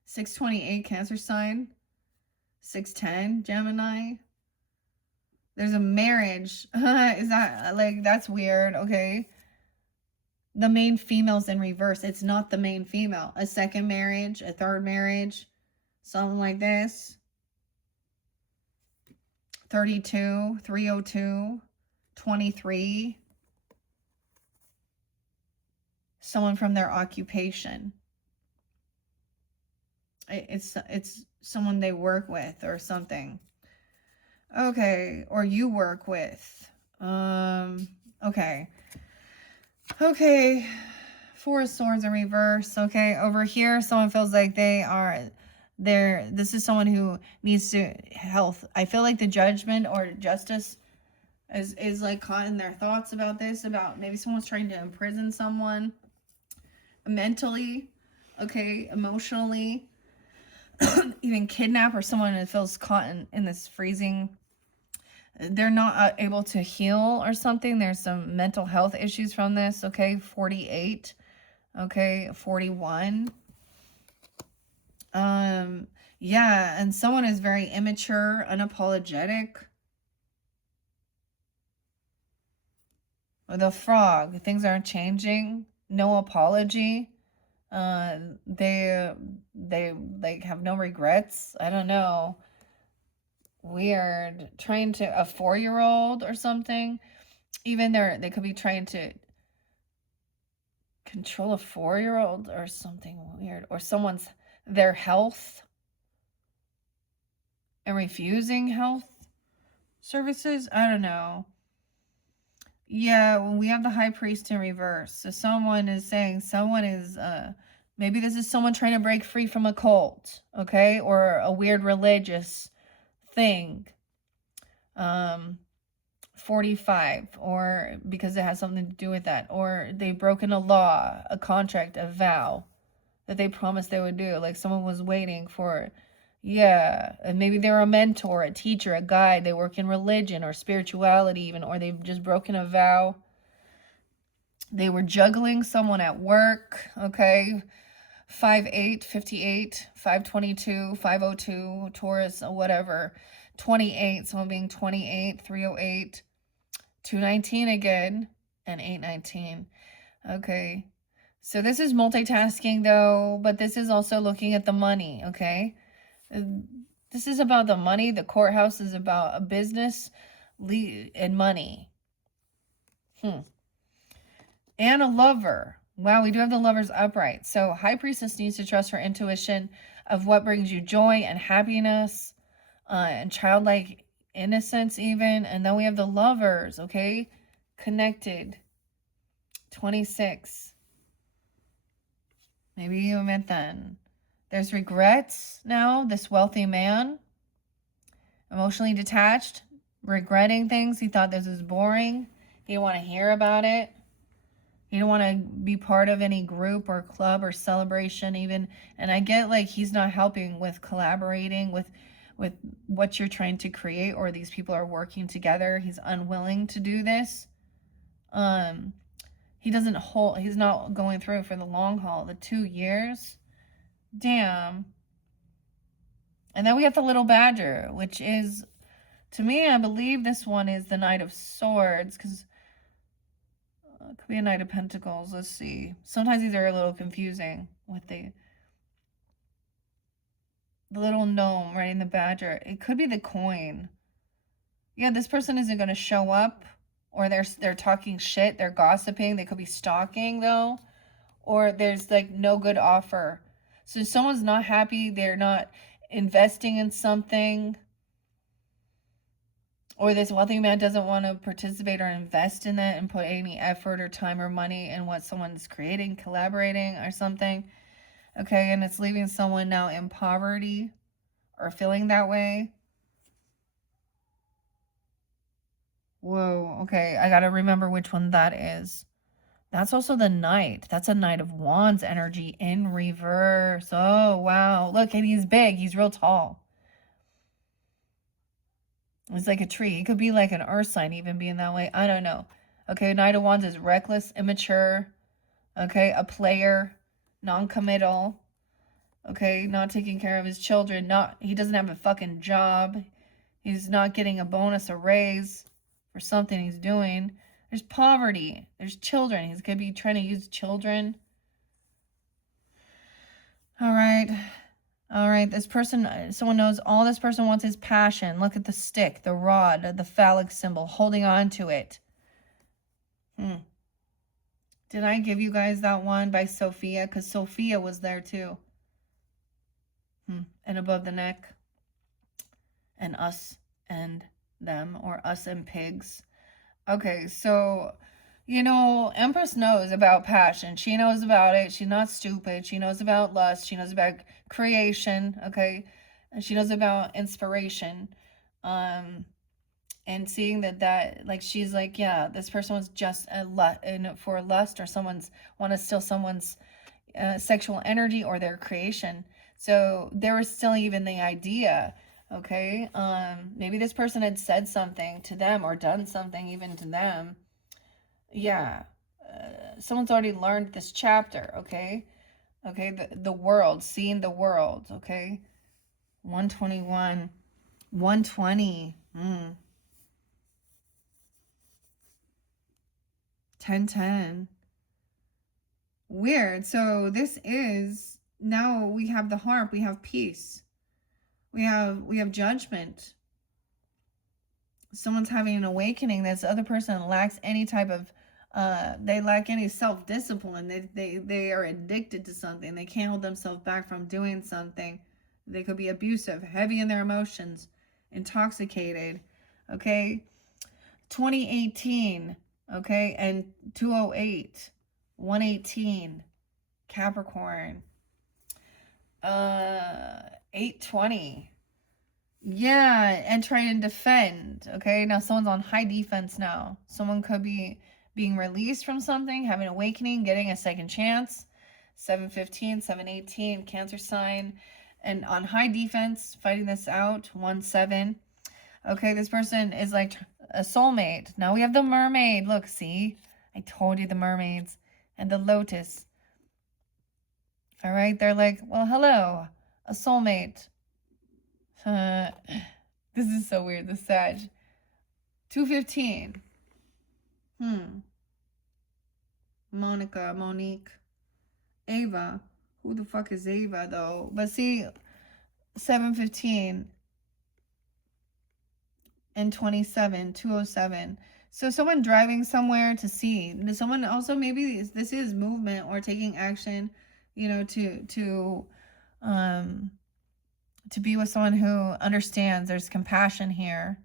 628 Cancer sign, 610 Gemini? There's a marriage. Is that like, that's weird? Okay. The main female's in reverse. It's not the main female. A second marriage, a third marriage, something like this. 32, 302, 23. Someone from their occupation. It's someone they work with or something. Okay, or you work with. Okay. Okay. Four of Swords in reverse. Okay, over here, someone feels like this is someone who needs to health. I feel like the judgment or justice is like caught in their thoughts about this, about maybe someone's trying to imprison someone mentally, okay, emotionally, even kidnap, or someone who feels caught in this freezing. They're not able to heal or something. There's some mental health issues from this. Okay, 48. Okay, 41. Yeah, and someone is very immature, unapologetic. The frog, things aren't changing. No apology. They like have no regrets. I don't know. Weird. Trying to a 4-year-old or something. Even they could be trying to control a 4-year-old or something weird, or their health and refusing health services. I don't know. Yeah, when we have the high priest in reverse, so someone is saying someone is maybe this is someone trying to break free from a cult, okay, or a weird religious thing. 45, or because it has something to do with that, or they've broken a law, a contract, a vow that they promised they would do, like someone was waiting for, yeah, and maybe they're a mentor, a teacher, a guide, they work in religion or spirituality even, or they've just broken a vow. They were juggling someone at work, okay? 5'8", 58, 522, 502, Taurus, or whatever. 28, someone being 28, 308, 219 again, and 819. Okay. So this is multitasking though, but this is also looking at the money, okay? This is about the money. The courthouse is about a business and money. And a lover. Wow, we do have the lovers upright. So High Priestess needs to trust her intuition of what brings you joy and happiness, and childlike innocence even. And then we have the lovers, okay? Connected. 26. Maybe you met then. There's regrets now. This wealthy man. Emotionally detached. Regretting things. He thought this was boring. He didn't want to hear about it. He didn't want to be part of any group or club or celebration even. And I get like he's not helping with collaborating with what you're trying to create, or these people are working together. He's unwilling to do this. He's not going through for the long haul, the 2 years. Damn. And then we have the little badger, which is, to me, I believe this one is the Knight of Swords, because it could be a Knight of Pentacles. Let's see. Sometimes these are a little confusing with the little gnome riding the badger. It could be the coin. Yeah, this person isn't going to show up, or they're talking shit. They're gossiping. They could be stalking though, or there's like no good offer. So someone's not happy. They're not investing in something, or this wealthy man doesn't want to participate or invest in that and put any effort or time or money in what someone's creating, collaborating or something. Okay, and it's leaving someone now in poverty or feeling that way. Whoa, okay, I gotta remember which one that is. That's also the Knight. That's a Knight of Wands energy in reverse. Oh, wow. Look, and he's big. He's real tall. It's like a tree. He could be like an earth sign even being that way. I don't know. Okay, Knight of Wands is reckless, immature. Okay, a player, non-committal. Okay, not taking care of his children. He doesn't have a fucking job. He's not getting a bonus, a raise for something he's doing. There's poverty. There's children. He's going to be trying to use children. All right. All right. This person, someone knows all this person wants is passion. Look at the stick, the rod, the phallic symbol, holding on to it. Did I give you guys that one by Sophia? Because Sophia was there too. And above the neck. And us and them, or us and pigs. Okay, so, you know, Empress knows about passion. She knows about it. She's not stupid. She knows about lust. She knows about creation, okay? And she knows about inspiration. And seeing that, like, she's like, yeah, this person was just for lust, or want to steal someone's sexual energy or their creation. So there was still even the idea, okay? Maybe this person had said something to them or done something even to them. Yeah. Someone's already learned this chapter, okay? Okay, the world, seeing the world, okay? 121, 120, 1010. Weird. So this is, now we have the harp, we have peace. We have judgment. Someone's having an awakening. This other person lacks any type of they lack any self-discipline. They are addicted to something. They can't hold themselves back from doing something. They could be abusive, heavy in their emotions, intoxicated. Okay? 2018, okay? And 208, 118, Capricorn. 820. Yeah, and try and defend. Okay, now someone's on high defense now. Someone could be being released from something, having an awakening, getting a second chance. 715, 718, Cancer sign, and on high defense, fighting this out. 1-7. Okay, this person is like a soulmate. Now we have the mermaid. Look, see? I told you the mermaids. And the lotus. All right, they're like, well, hello, a soulmate. This is so weird, the Sag. 215. Monica, Monique, Ava. Who the fuck is Ava, though? But see, 715 and 27, 207. So someone driving somewhere to see. Someone also, maybe this is movement or taking action, you know, to be with someone who understands. There's compassion here.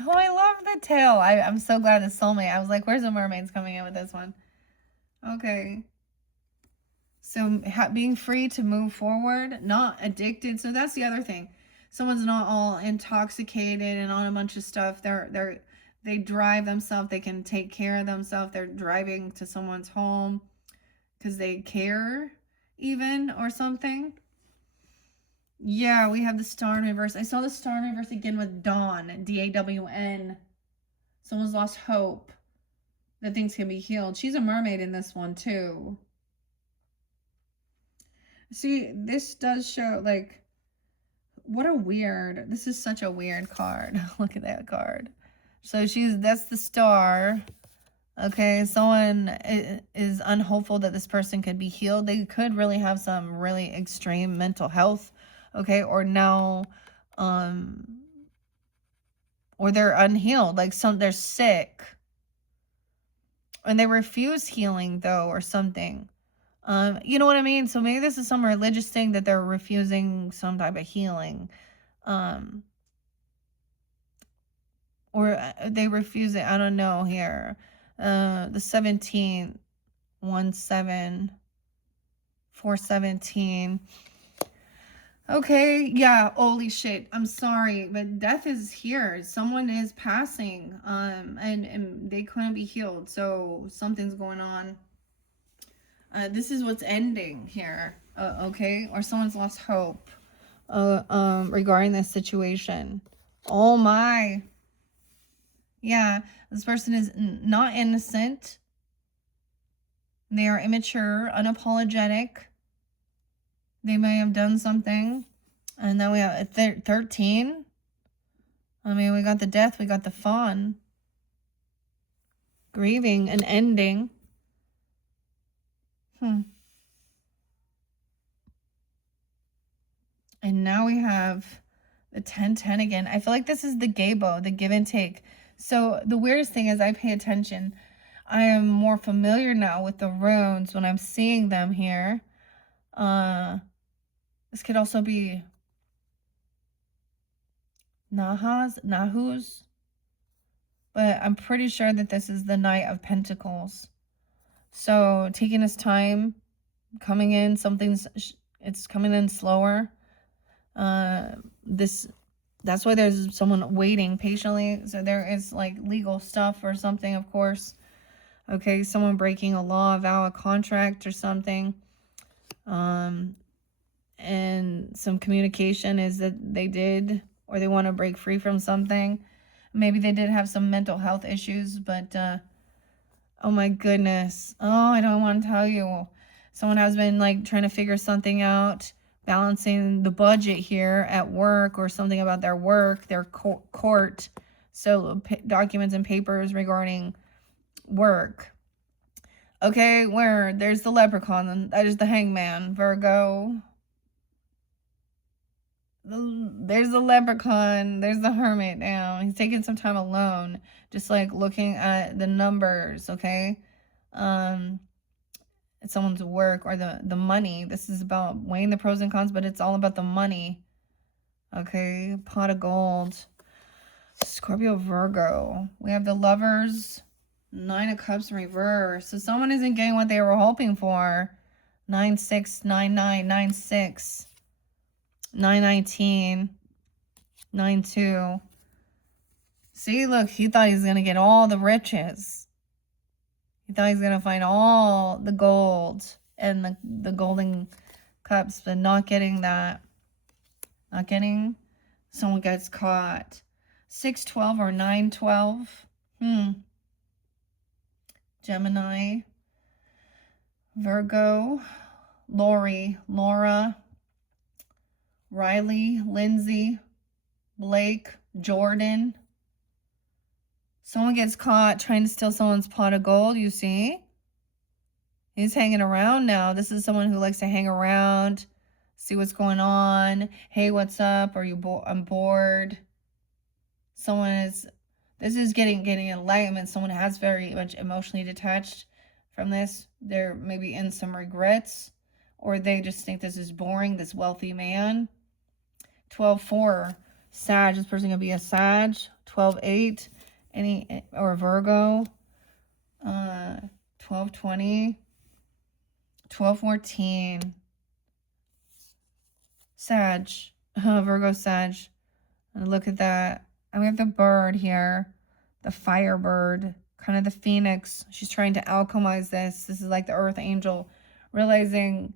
Oh, I love the tail. I'm so glad it's soulmate. I was like, where's the mermaids coming in with this one? Okay. So being free to move forward, not addicted. So that's the other thing. Someone's not all intoxicated and on a bunch of stuff. They drive themselves. They can take care of themselves. They're driving to someone's home because they care, even, or something. Yeah, we have the star in reverse. I saw the star in reverse again with Dawn, D-A-W-N. Someone's lost hope that things can be healed. She's a mermaid in this one, too. See, this does show, like, what a weird, this is such a weird card. Look at that card. So that's the star. Okay, someone is unhopeful that this person could be healed. They could really have some really extreme mental health. Okay, or now, or they're unhealed, like they're sick. And they refuse healing, though, or something. You know what I mean? So maybe this is some religious thing that they're refusing some type of healing. Or they refuse it. I don't know here. The 17th, 1-7, 4-17. Okay, yeah, holy shit. I'm sorry, but death is here. Someone is passing, and they couldn't be healed. So something's going on. This is what's ending here. Okay, or someone's lost hope. Regarding this situation. Oh my. Yeah, this person is not innocent. They are immature, unapologetic. They may have done something. And then we have 13. I mean, we got the death, we got the fawn. Grieving and ending. And now we have the 10-10 again. I feel like this is the gabo, the give and take. So the weirdest thing is I pay attention. I am more familiar now with the runes when I'm seeing them here. This could also be Nahus. But I'm pretty sure that this is the Knight of Pentacles. So taking his time, coming in, it's coming in slower. That's why there's someone waiting patiently. So there is like legal stuff or something, of course. Okay, someone breaking a law, vow, a contract or something. And some communication is that they did, or they want to break free from something. Maybe they did have some mental health issues, but oh my goodness. Oh, I don't want to tell you. Someone has been like trying to figure something out, balancing the budget here at work or something about their work, their court. So documents and papers regarding work. Okay, where there's the leprechaun, that is the hangman, Virgo. There's the leprechaun, there's the hermit now. He's taking some time alone, just like looking at the numbers, okay? It's someone's work or the money. This is about weighing the pros and cons, but it's all about the money. Okay, pot of gold. Scorpio, Virgo. We have the lovers. 9 of Cups in reverse. So someone isn't getting what they were hoping for. 9-6, 9-9, 9-6, 9-19. 9-2. See, look, he thought he was going to get all the riches. He thought he was going to find all the gold and the golden cups, but not getting that. Not getting. Someone gets caught. 6-12 or 9-12. Gemini. Virgo. Lori. Laura. Riley. Lindsay. Blake. Jordan. Someone gets caught trying to steal someone's pot of gold, you see? He's hanging around now. This is someone who likes to hang around, see what's going on. Hey, what's up? Are you I'm bored. This is getting enlightenment. Someone has very much emotionally detached from this. They're maybe in some regrets, or they just think this is boring, this wealthy man. 12-4, Sag. This person gonna be a Sag. 12-8. Or Virgo. 12-20. 12-14. Sag. Virgo Sag. And look at that. And we have the bird here. The firebird. Kind of the phoenix. She's trying to alchemize this. This is like the earth angel. Realizing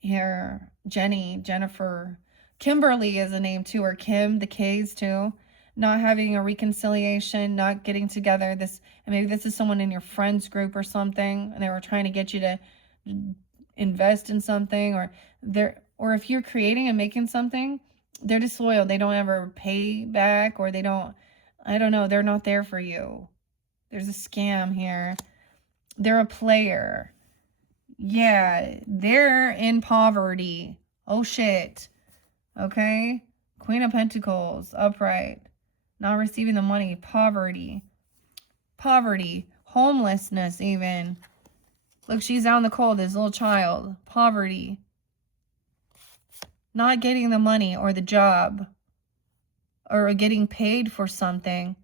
here. Jennifer. Kimberly is a name too. Or Kim. The K's too. Not having a reconciliation, not getting together. And maybe this is someone in your friends group or something, and they were trying to get you to invest in something, or if you're creating and making something, they're disloyal. They don't ever pay back, or I don't know, they're not there for you. There's a scam here. They're a player. Yeah, they're in poverty. Oh shit. Okay? Queen of Pentacles, upright. Not receiving the money. Poverty. Homelessness even. Look, she's out in the cold. This little child. Poverty. Not getting the money or the job. Or getting paid for something.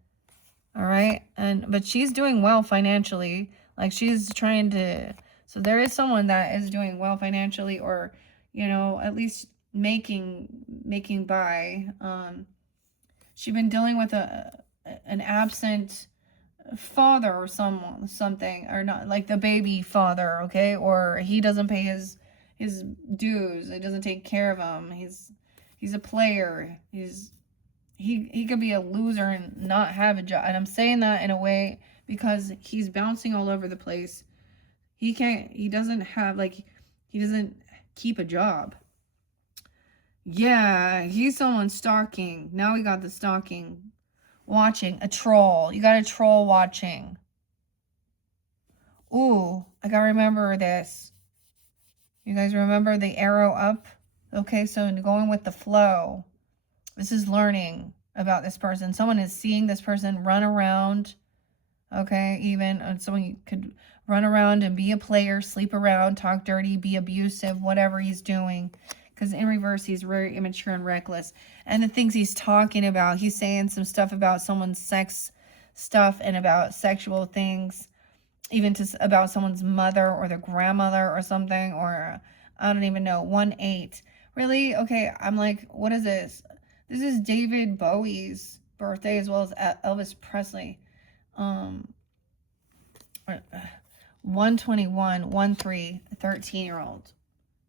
All right? But she's doing well financially. Like she's trying to... So there is someone that is doing well financially, or, at least making by... She's been dealing with an absent father or something, or not, like the baby father, okay? Or he doesn't pay his dues. He doesn't take care of him. He's a player. He could be a loser and not have a job. And I'm saying that in a way because he's bouncing all over the place. He doesn't keep a job. Yeah, he's someone stalking. Now we got the stalking. Watching. A troll. You got a troll watching. Ooh, I gotta remember this. You guys remember the arrow up? Okay, so going with the flow. This is learning about this person. Someone is seeing this person run around. Okay, even someone could run around and be a player, sleep around, talk dirty, be abusive, whatever he's doing. Because in reverse, he's very immature and reckless. And the things he's talking about, he's saying some stuff about someone's sex stuff and about sexual things, even about someone's mother or their grandmother or something, or I don't even know. 1-8. Really? Okay, I'm like, what is this? This is David Bowie's birthday as well as Elvis Presley. 121, 13, 13-year-old.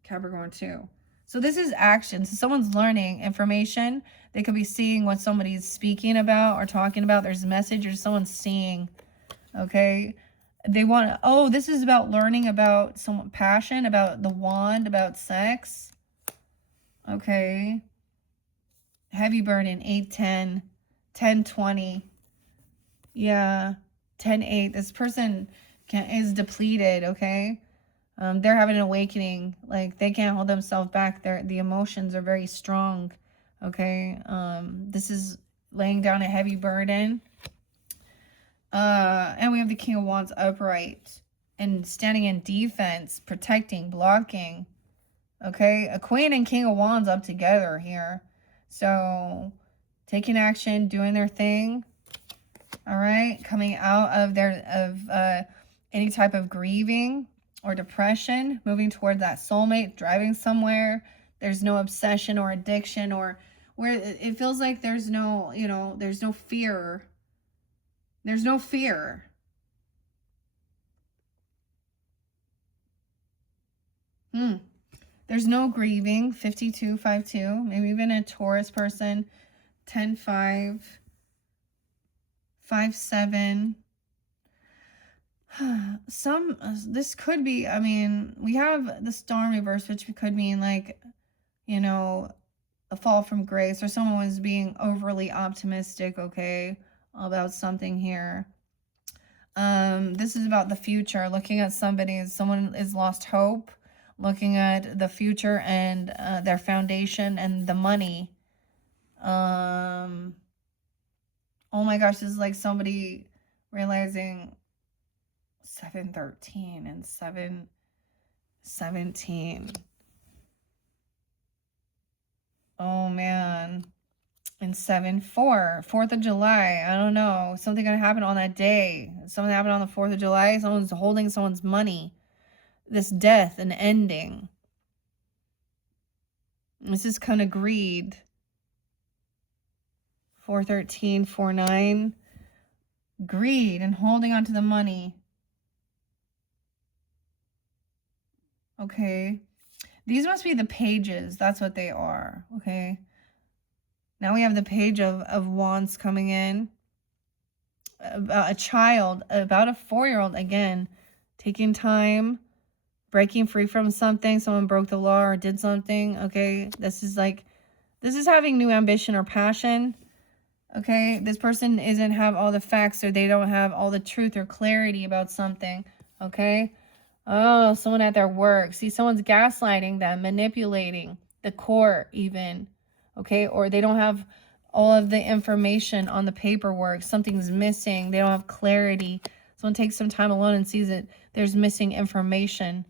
Capricorn 2. So this is action. So someone's learning information. They could be seeing what somebody's speaking about or talking about. There's a message or someone's seeing. Okay. They want to, this is about learning about someone, passion, about the wand, about sex. Okay. Heavy burden, 8-10, 10-20. Yeah. 10-8. This person is depleted. Okay. They're having an awakening. Like they can't hold themselves back. The emotions are very strong. Okay. This is laying down a heavy burden. And we have the King of Wands upright and standing in defense, protecting, blocking. Okay. A Queen and King of Wands up together here. So taking action, doing their thing. All right. Coming out of any type of grieving or depression, moving toward that soulmate, driving somewhere. There's no obsession or addiction or where it feels like there's no, there's no fear. There's no fear. There's no grieving. 5252. Maybe even a Taurus person. 10-5. 5-7. This could be, I mean, we have the Star reverse, which could mean like, a fall from grace, or someone was being overly optimistic, okay, about something here. This is about the future, looking at someone is lost hope, looking at the future and their foundation and the money. Oh my gosh, this is like somebody realizing 7-13 and 7-17. Oh man. And 7-4. 4th of July. I don't know. Something gonna happen on that day. Something happened on the 4th of July. Someone's holding someone's money. This death, an ending. This is kind of greed. 4-13, 4-9. Greed and holding on to the money. Okay. These must be the pages. That's what they are. Okay. Now we have the page of wands coming in. About a child, about a 4-year-old, again, taking time, breaking free from something. Someone broke the law or did something. Okay. This is having new ambition or passion. Okay. This person isn't have all the facts, or they don't have all the truth or clarity about something. Okay. Oh, someone at their work. See, someone's gaslighting them, manipulating the court even. Okay. Or they don't have all of the information on the paperwork. Something's missing. They don't have clarity. Someone takes some time alone and sees that there's missing information.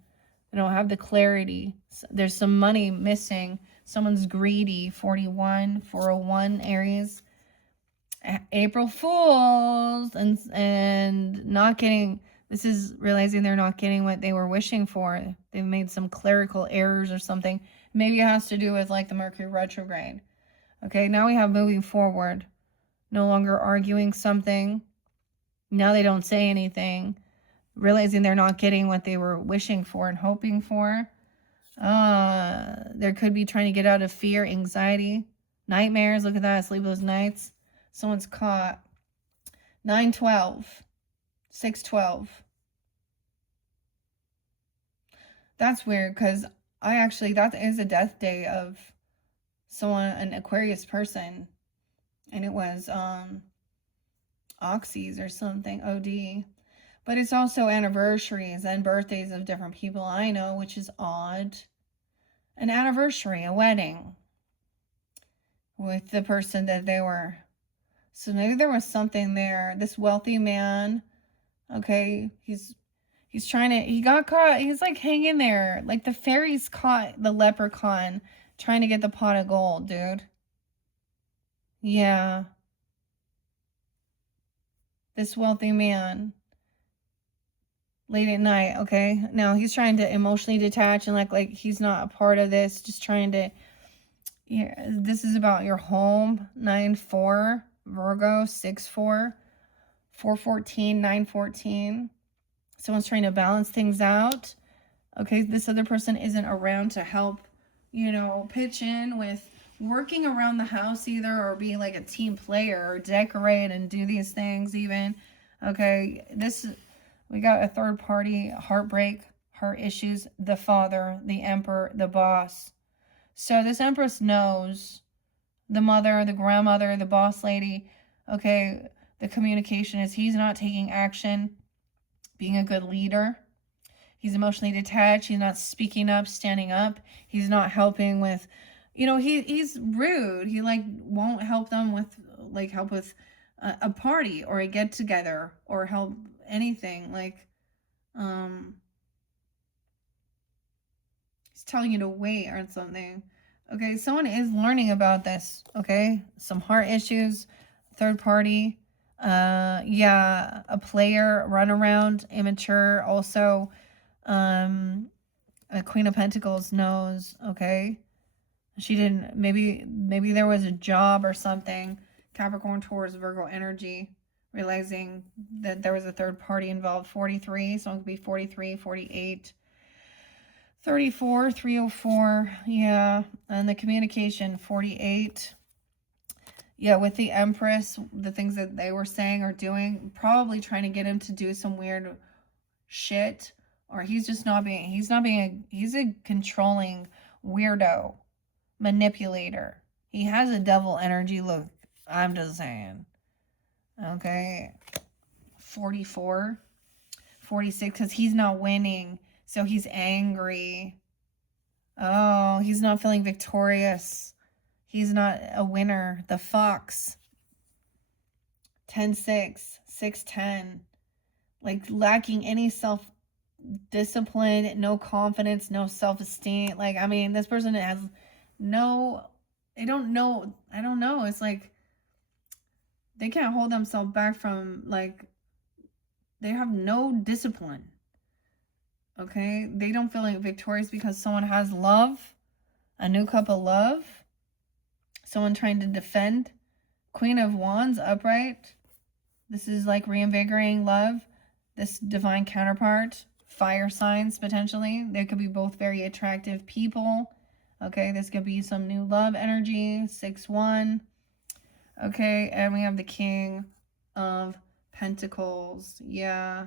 They don't have the clarity. There's some money missing. Someone's greedy. 41, 401 Aries. April Fools and not getting, this is realizing they're not getting what they were wishing for. They've made some clerical errors or something. Maybe it has to do with like the Mercury retrograde. Okay, now we have moving forward. No longer arguing something. Now they don't say anything. Realizing they're not getting what they were wishing for and hoping for. There could be trying to get out of fear, anxiety, nightmares. Look at that, sleepless nights. Someone's caught. 9-12. 6-12. That's weird, because that is a death day of someone, an Aquarius person. And it was Oxys or something, OD. But it's also anniversaries and birthdays of different people I know, which is odd. An anniversary, a wedding with the person that they were. So maybe there was something there. This wealthy man, okay, he's trying to, he got caught. He's like hanging there. Like the fairies caught the leprechaun trying to get the pot of gold, dude. Yeah. This wealthy man. Late at night, okay? Now he's trying to emotionally detach and like he's not a part of this. Just trying to, yeah, this is about your home. 9-4. Virgo. 6-4. 4-14. 9-14. Someone's trying to balance things out. Okay, this other person isn't around to help, pitch in with working around the house either, or be like a team player, or decorate and do these things even. Okay, we got a third party, heartbreak, heart issues, the father, the emperor, the boss. So this empress knows the mother, the grandmother, the boss lady. Okay, the communication is he's not taking action, being a good leader. He's emotionally detached. He's not speaking up, standing up. He's not helping with, he's rude. He won't help them with help with a party or a get together or help anything. He's telling you to wait or something. Okay, someone is learning about this. Okay, some heart issues, third party. Yeah, a player, runaround, immature. Also, a Queen of Pentacles knows. Okay, She didn't, maybe there was a job or something. Capricorn, Taurus, Virgo energy, realizing that there was a third party involved. 43, so it could be 43, 48, 34, 304. Yeah, and the communication, 48. Yeah, with the Empress, the things that they were saying or doing, probably trying to get him to do some weird shit, or he's a controlling weirdo, manipulator. He has a devil energy look. I'm just saying. Okay. 44, 46, because he's not winning, so he's angry. Oh, he's not feeling victorious. He's not a winner. The Fox. 10-6, 6-10. Like lacking any self-discipline, no confidence, no self-esteem. Like, I mean, this person has no, I don't know. It's like they can't hold themselves back from, like, they have no discipline. Okay? They don't feel like victorious because someone has love, a new cup of love, someone trying to defend. Queen of Wands, upright. This is like reinvigorating love. This divine counterpart, fire signs potentially. They could be both very attractive people. Okay, this could be some new love energy. 6-1. Okay, and we have the King of Pentacles. Yeah.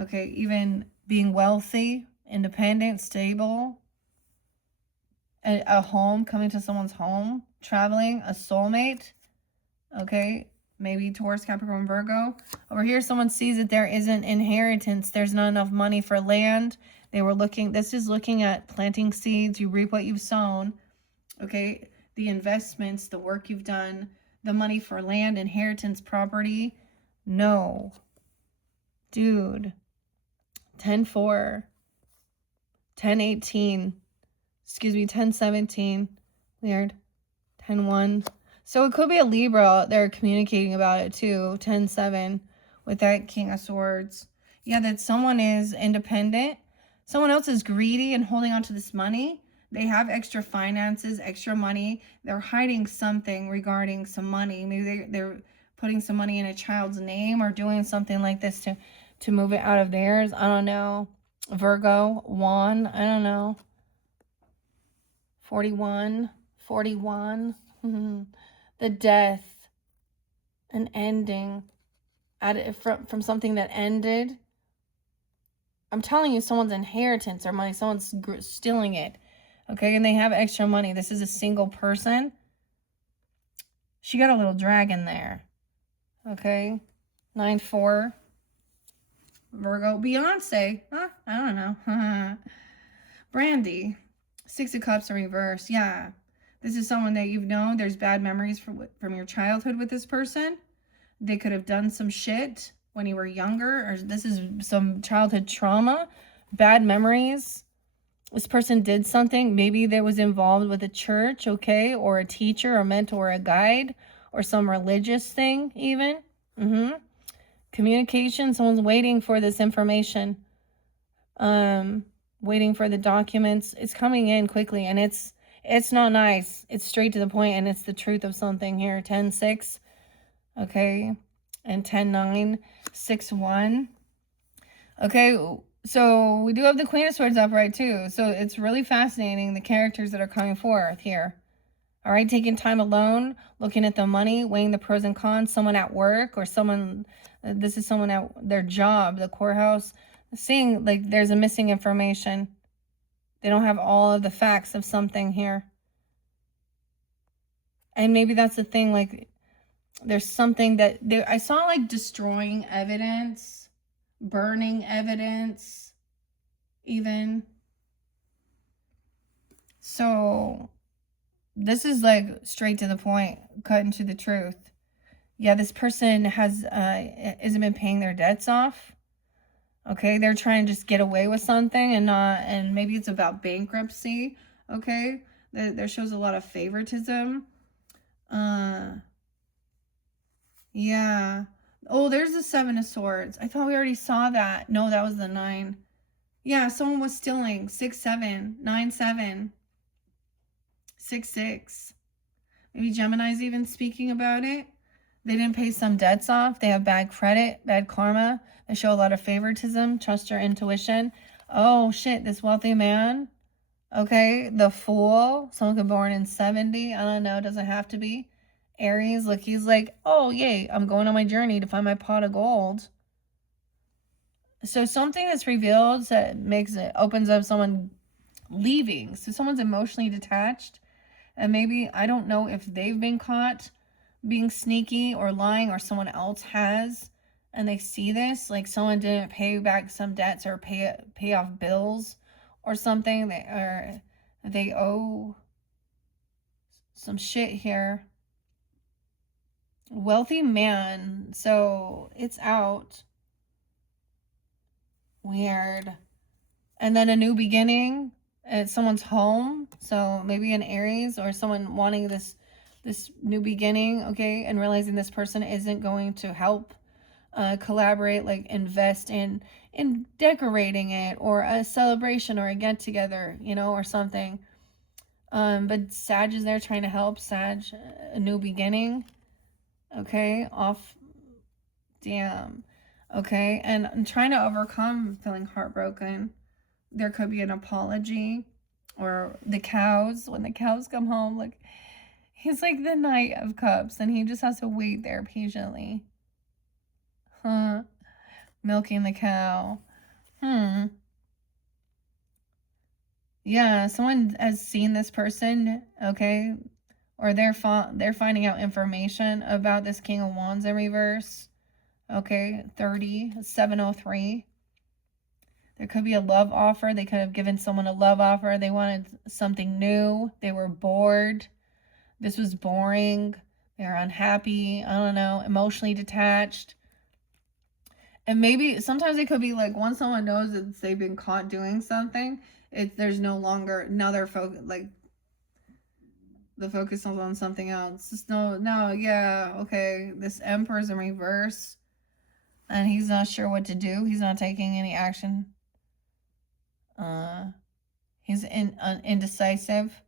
Okay, even being wealthy, independent, stable. A home, coming to someone's home. Traveling, a soulmate. Okay, maybe Taurus, Capricorn, Virgo. Over here, someone sees that there isn't inheritance. There's not enough money for land. They were looking, this is looking at planting seeds. You reap what you've sown. Okay, the investments, the work you've done, the money for land, inheritance, property. No. Dude. 10-4. 10-18. Excuse me, 10-17. Weird. 10-1. So it could be a Libra. They're communicating about it too. 10-7 with that King of Swords. Yeah, that someone is independent. Someone else is greedy and holding on to this money. They have extra finances, extra money. They're hiding something regarding some money. Maybe they're putting some money in a child's name or doing something like this to move it out of theirs. I don't know. Virgo, Juan, I don't know. 41. The death, an ending from something that ended. I'm telling you, someone's inheritance or money, someone's stealing it. Okay, and they have extra money. This is a single person. She got a little dragon there. Okay, 9-4. Virgo, Beyonce. Huh? I don't know. Brandy, 6 of Cups in reverse. Yeah. This is someone that you've known. There's bad memories from your childhood with this person. They could have done some shit when you were younger, or this is some childhood trauma, bad memories. This person did something. Maybe they was involved with a church, okay, or a teacher, or mentor, or a guide, or some religious thing even. Communication, someone's waiting for this information. Waiting for the documents. It's coming in quickly, and it's not nice. It's straight to the point, and it's the truth of something here. 10-6, okay, and 10-9, 6-1. Okay, so we do have the Queen of Swords upright too. So it's really fascinating, the characters that are coming forth here. All right, taking time alone, looking at the money, weighing the pros and cons. Someone at work or someone, this is someone at their job, the courthouse, seeing like there's a missing information. They don't have all of the facts of something here. And maybe that's the thing, like there's something that I saw, like destroying evidence, burning evidence even. So this is like straight to the point, cutting to the truth. Yeah, this person hasn't been paying their debts off. Okay, they're trying to just get away with something and maybe it's about bankruptcy. Okay, there shows a lot of favoritism. Yeah. Oh, there's the 7 of Swords. I thought we already saw that. No, that was the 9. Yeah, someone was stealing. 6-7, 9-7. 6-6. Maybe Gemini's even speaking about it. They didn't pay some debts off. They have bad credit, bad karma. They show a lot of favoritism. Trust your intuition. Oh, shit, this wealthy man. Okay, the Fool. Someone could be born in 70. I don't know. Doesn't have to be. Aries, look, he's like, oh, yay, I'm going on my journey to find my pot of gold. So something that's revealed that opens up someone leaving. So someone's emotionally detached. And maybe, I don't know if they've been caught being sneaky or lying, or someone else has, and they see this, like someone didn't pay back some debts or pay off bills or something, they owe some shit here. Wealthy man, so it's out. Weird. And then a new beginning at someone's home, so maybe an Aries or someone wanting this new beginning, okay, and realizing this person isn't going to help collaborate, like invest in decorating it, or a celebration, or a get together, you know, or something. But Sag is there trying to help. Sag, a new beginning. Okay, off. Damn. Okay, and I'm trying to overcome feeling heartbroken. There could be an apology, or the cows, when the cows come home, like, he's like the Knight of Cups, and he just has to wait there patiently. Huh. Milking the cow. Yeah, someone has seen this person, okay? Or they're finding out information about this King of Wands in reverse. Okay, 703. There could be a love offer. They could have given someone a love offer. They wanted something new. They were bored. This was boring. They're unhappy. I don't know, emotionally detached. And maybe sometimes it could be like, once someone knows that they've been caught doing something, there's no longer another focus, like the focus is on something else. Just yeah, okay. This Emperor's in reverse, and he's not sure what to do. He's not taking any action. He's indecisive.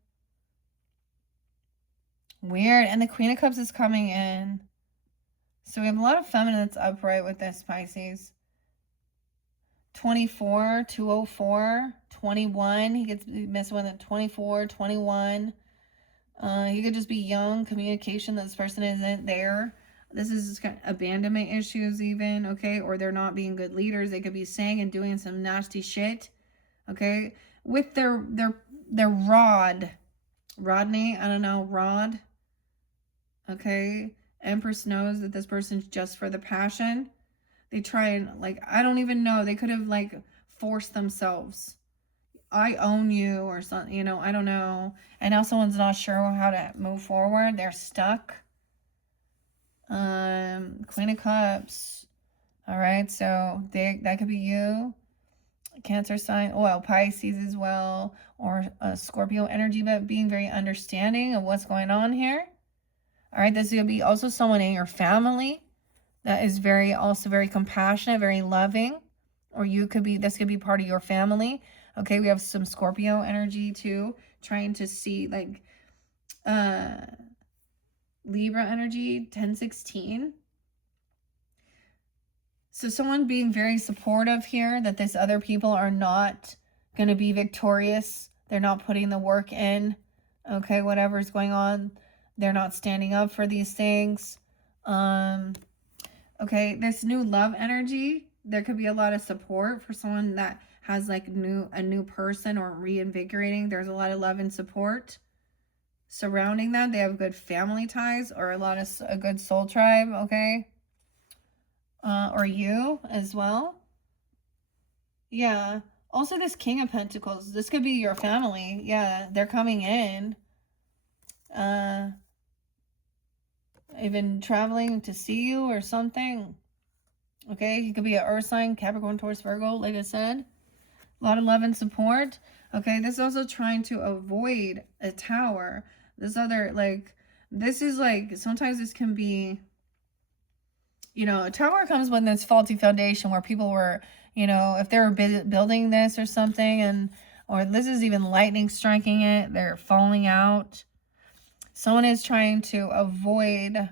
Weird. And the Queen of Cups is coming in. So we have a lot of feminine that's upright with this, Pisces. 24, 204, 21. He gets messing with it. 24, 21. He could just be young. Communication that this person isn't there. This is just kind of abandonment issues even, okay? Or they're not being good leaders. They could be saying and doing some nasty shit, okay? With their Rodney, I don't know, Rod, okay? Empress knows that this person's just for the passion. They try and, like, I don't even know. They could have, like, forced themselves. I own you, or something, you know, I don't know. And now someone's not sure how to move forward. They're stuck. Queen of Cups. All right, so that could be you. Cancer sign, well, Pisces as well, or Scorpio energy, but being very understanding of what's going on here. All right, this will be also someone in your family that is also very compassionate, very loving, or this could be part of your family. Okay, we have some Scorpio energy too, trying to see, like, Libra energy, 1016. So someone being very supportive here, that these other people are not going to be victorious. They're not putting the work in. Okay, whatever's going on, they're not standing up for these things. Okay, this new love energy, there could be a lot of support for someone that has, like, a new person, or reinvigorating. There's a lot of love and support surrounding them. They have good family ties, or a good soul tribe, okay? Or you as well. Yeah. Also, this King of Pentacles, this could be your family. Yeah, they're coming in. Even traveling to see you or something. Okay, he could be an earth sign, Capricorn, Taurus, Virgo, like I said. A lot of love and support. Okay, this is also trying to avoid a tower. This is like, sometimes this can be, you know, a tower comes when there's faulty foundation, where people were, you know, if they were building this or something, or this is even lightning striking it, they're falling out. Someone is trying to avoid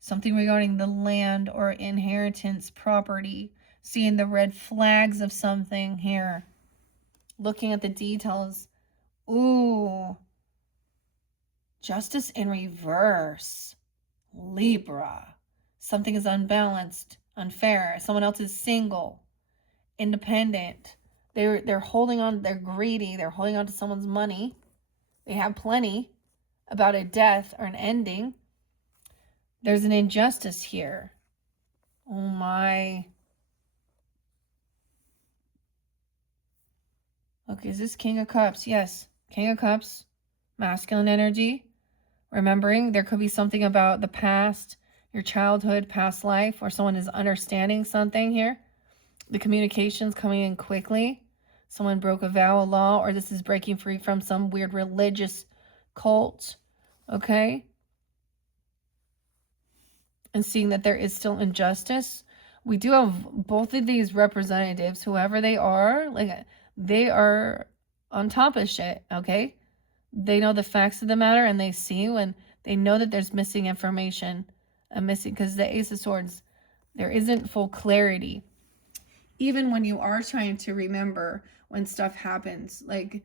something regarding the land or inheritance property. Seeing the red flags of something here. Looking at the details. Ooh. Justice in reverse. Libra. Something is unbalanced, unfair. Someone else is single, independent. They're holding on, they're greedy, they're holding on to someone's money. They have plenty about a death or an ending. There's an injustice here. Oh my. Okay, is this King of Cups? Yes. King of Cups. Masculine energy. Remembering there could be something about the past, your childhood, past life, where someone is understanding something here. The communication's coming in quickly. Someone broke a vow, a law, or this is breaking free from some weird religious cult. Okay? And seeing that there is still injustice. We do have both of these representatives, whoever they are, like they are on top of shit, okay? They know the facts of the matter and they see when they know that there's missing information. Because the Ace of Swords, there isn't full clarity. Even when you are trying to remember when stuff happens, like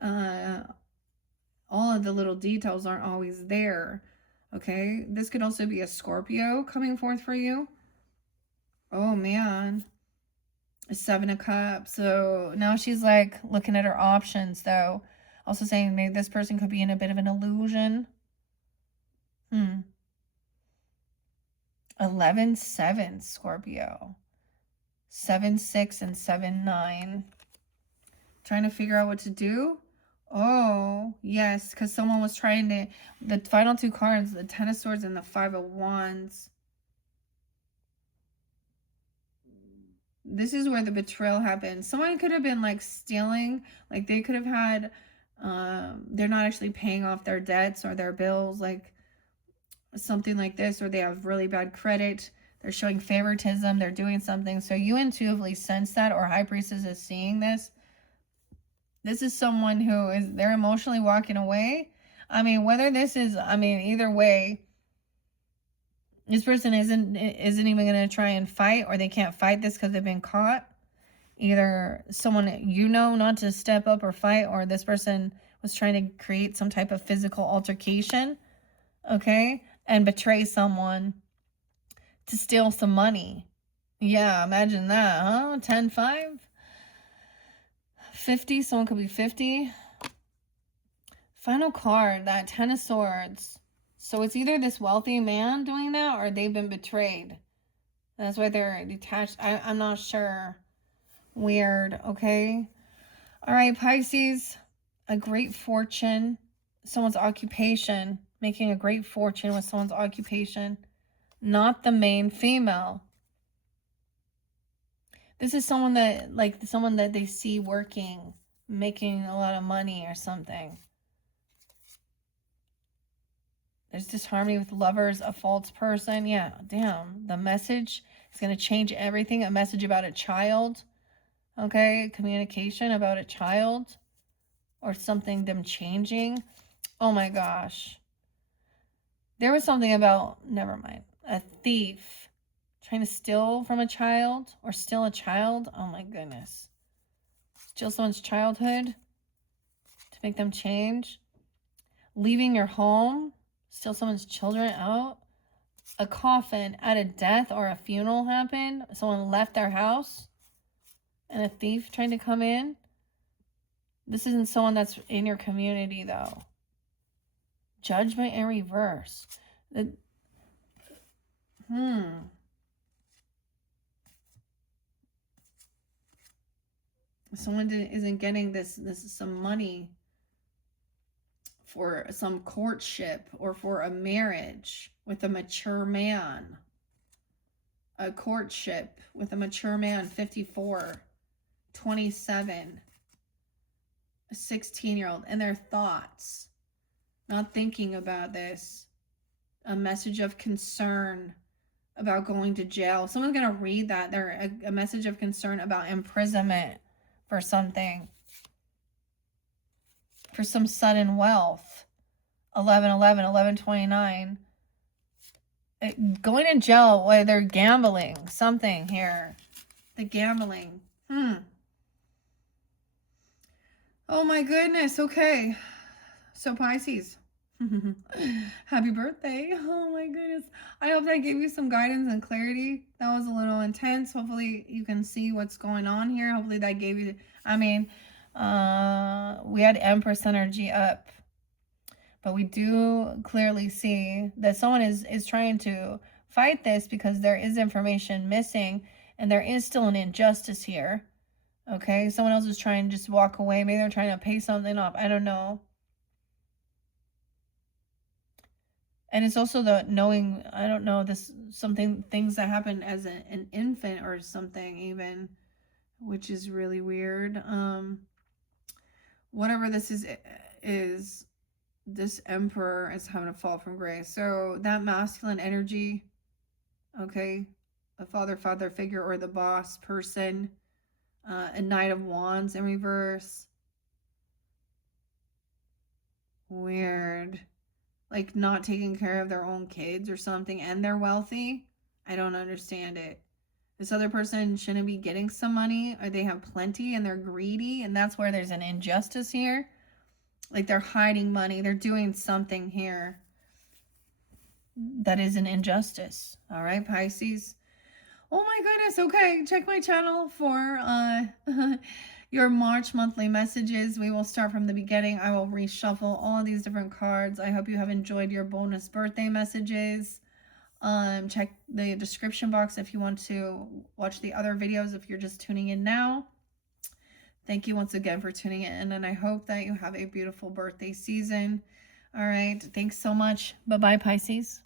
all of the little details aren't always there. Okay, this could also be a Scorpio coming forth for you. Oh man, a 7 of Cups. So now she's like looking at her options though. Also saying maybe this person could be in a bit of an illusion. 11-7 Scorpio. 7-6 and 7-9. Trying to figure out what to do. Oh, yes, because someone was trying to... The final two cards, the 10 of Swords and the 5 of Wands. This is where the betrayal happened. Someone could have been, like, stealing. Like, they could have had... they're not actually paying off their debts or their bills. Like, something like this. Or they have really bad credit. They're showing favoritism. They're doing something. So you intuitively sense that. Or High Priestess is seeing this. This is someone who is, they're emotionally walking away. I mean, whether this is, I mean, either way, this person isn't even going to try and fight, or they can't fight this because they've been caught. Either someone you know not to step up or fight, or this person was trying to create some type of physical altercation, okay, and betray someone to steal some money. Yeah, imagine that, huh? 10-5? 50, someone could be 50. Final card, that 10 of Swords. So it's either this wealthy man doing that or they've been betrayed. That's why they're detached. I'm not sure. Weird, okay? All right, Pisces. A great fortune. Someone's occupation. Making a great fortune with someone's occupation. Not the main female. This is someone that, like, someone that they see working, making a lot of money or something. There's disharmony with lovers, a false person. Yeah, damn. The message is going to change everything. A message about a child. Okay, communication about a child. Or something, them changing. Oh my gosh. There was something about, never mind. A thief trying to steal from a child. Or steal a child. Oh my goodness. Steal someone's childhood to make them change. Leaving your home. Steal someone's children out. A coffin at a death or a funeral happened. Someone left their house. And a thief trying to come in. This isn't someone that's in your community, though. Judgment in reverse. Someone isn't getting this is some money for some courtship or for a marriage with a mature man. A courtship with a mature man, 54, 27, a 16-year-old, and their thoughts. Not thinking about this. A message of concern about going to jail. Someone's going to read that. They're a message of concern about imprisonment for something. for some sudden wealth. 11/11, 11/29. Going to jail while they're gambling. Something here. The gambling. Oh my goodness. Okay. So Pisces. Happy birthday. Oh my goodness. I hope that gave you some guidance and clarity. That was a little intense. Hopefully you can see what's going on here. Hopefully that gave you, I mean, we had Empress energy up. But we do clearly see that someone is trying to fight this because there is information missing and there is still an injustice here. Okay, someone else is trying to just walk away. Maybe they're trying to pay something off. I don't know. And it's also the knowing, I don't know, this something, things that happen as an infant or something even, which is really weird. Whatever this is this emperor is having a fall from grace. So that masculine energy, okay, a father figure or the boss person, a Knight of Wands in reverse. Weird. Like not taking care of their own kids or something, and they're wealthy. I don't understand it. This other person shouldn't be getting some money, or they have plenty and they're greedy, and that's where there's an injustice here. Like they're hiding money. They're doing something here that is an injustice. All right, Pisces. Oh my goodness. Okay, check my channel for your March monthly messages. We will start from the beginning. I will reshuffle all of these different cards. I hope you have enjoyed your bonus birthday messages. Check the description box if you want to watch the other videos if you're just tuning in now. Thank you once again for tuning in, and I hope that you have a beautiful birthday season. All right. Thanks so much. Bye-bye, Pisces.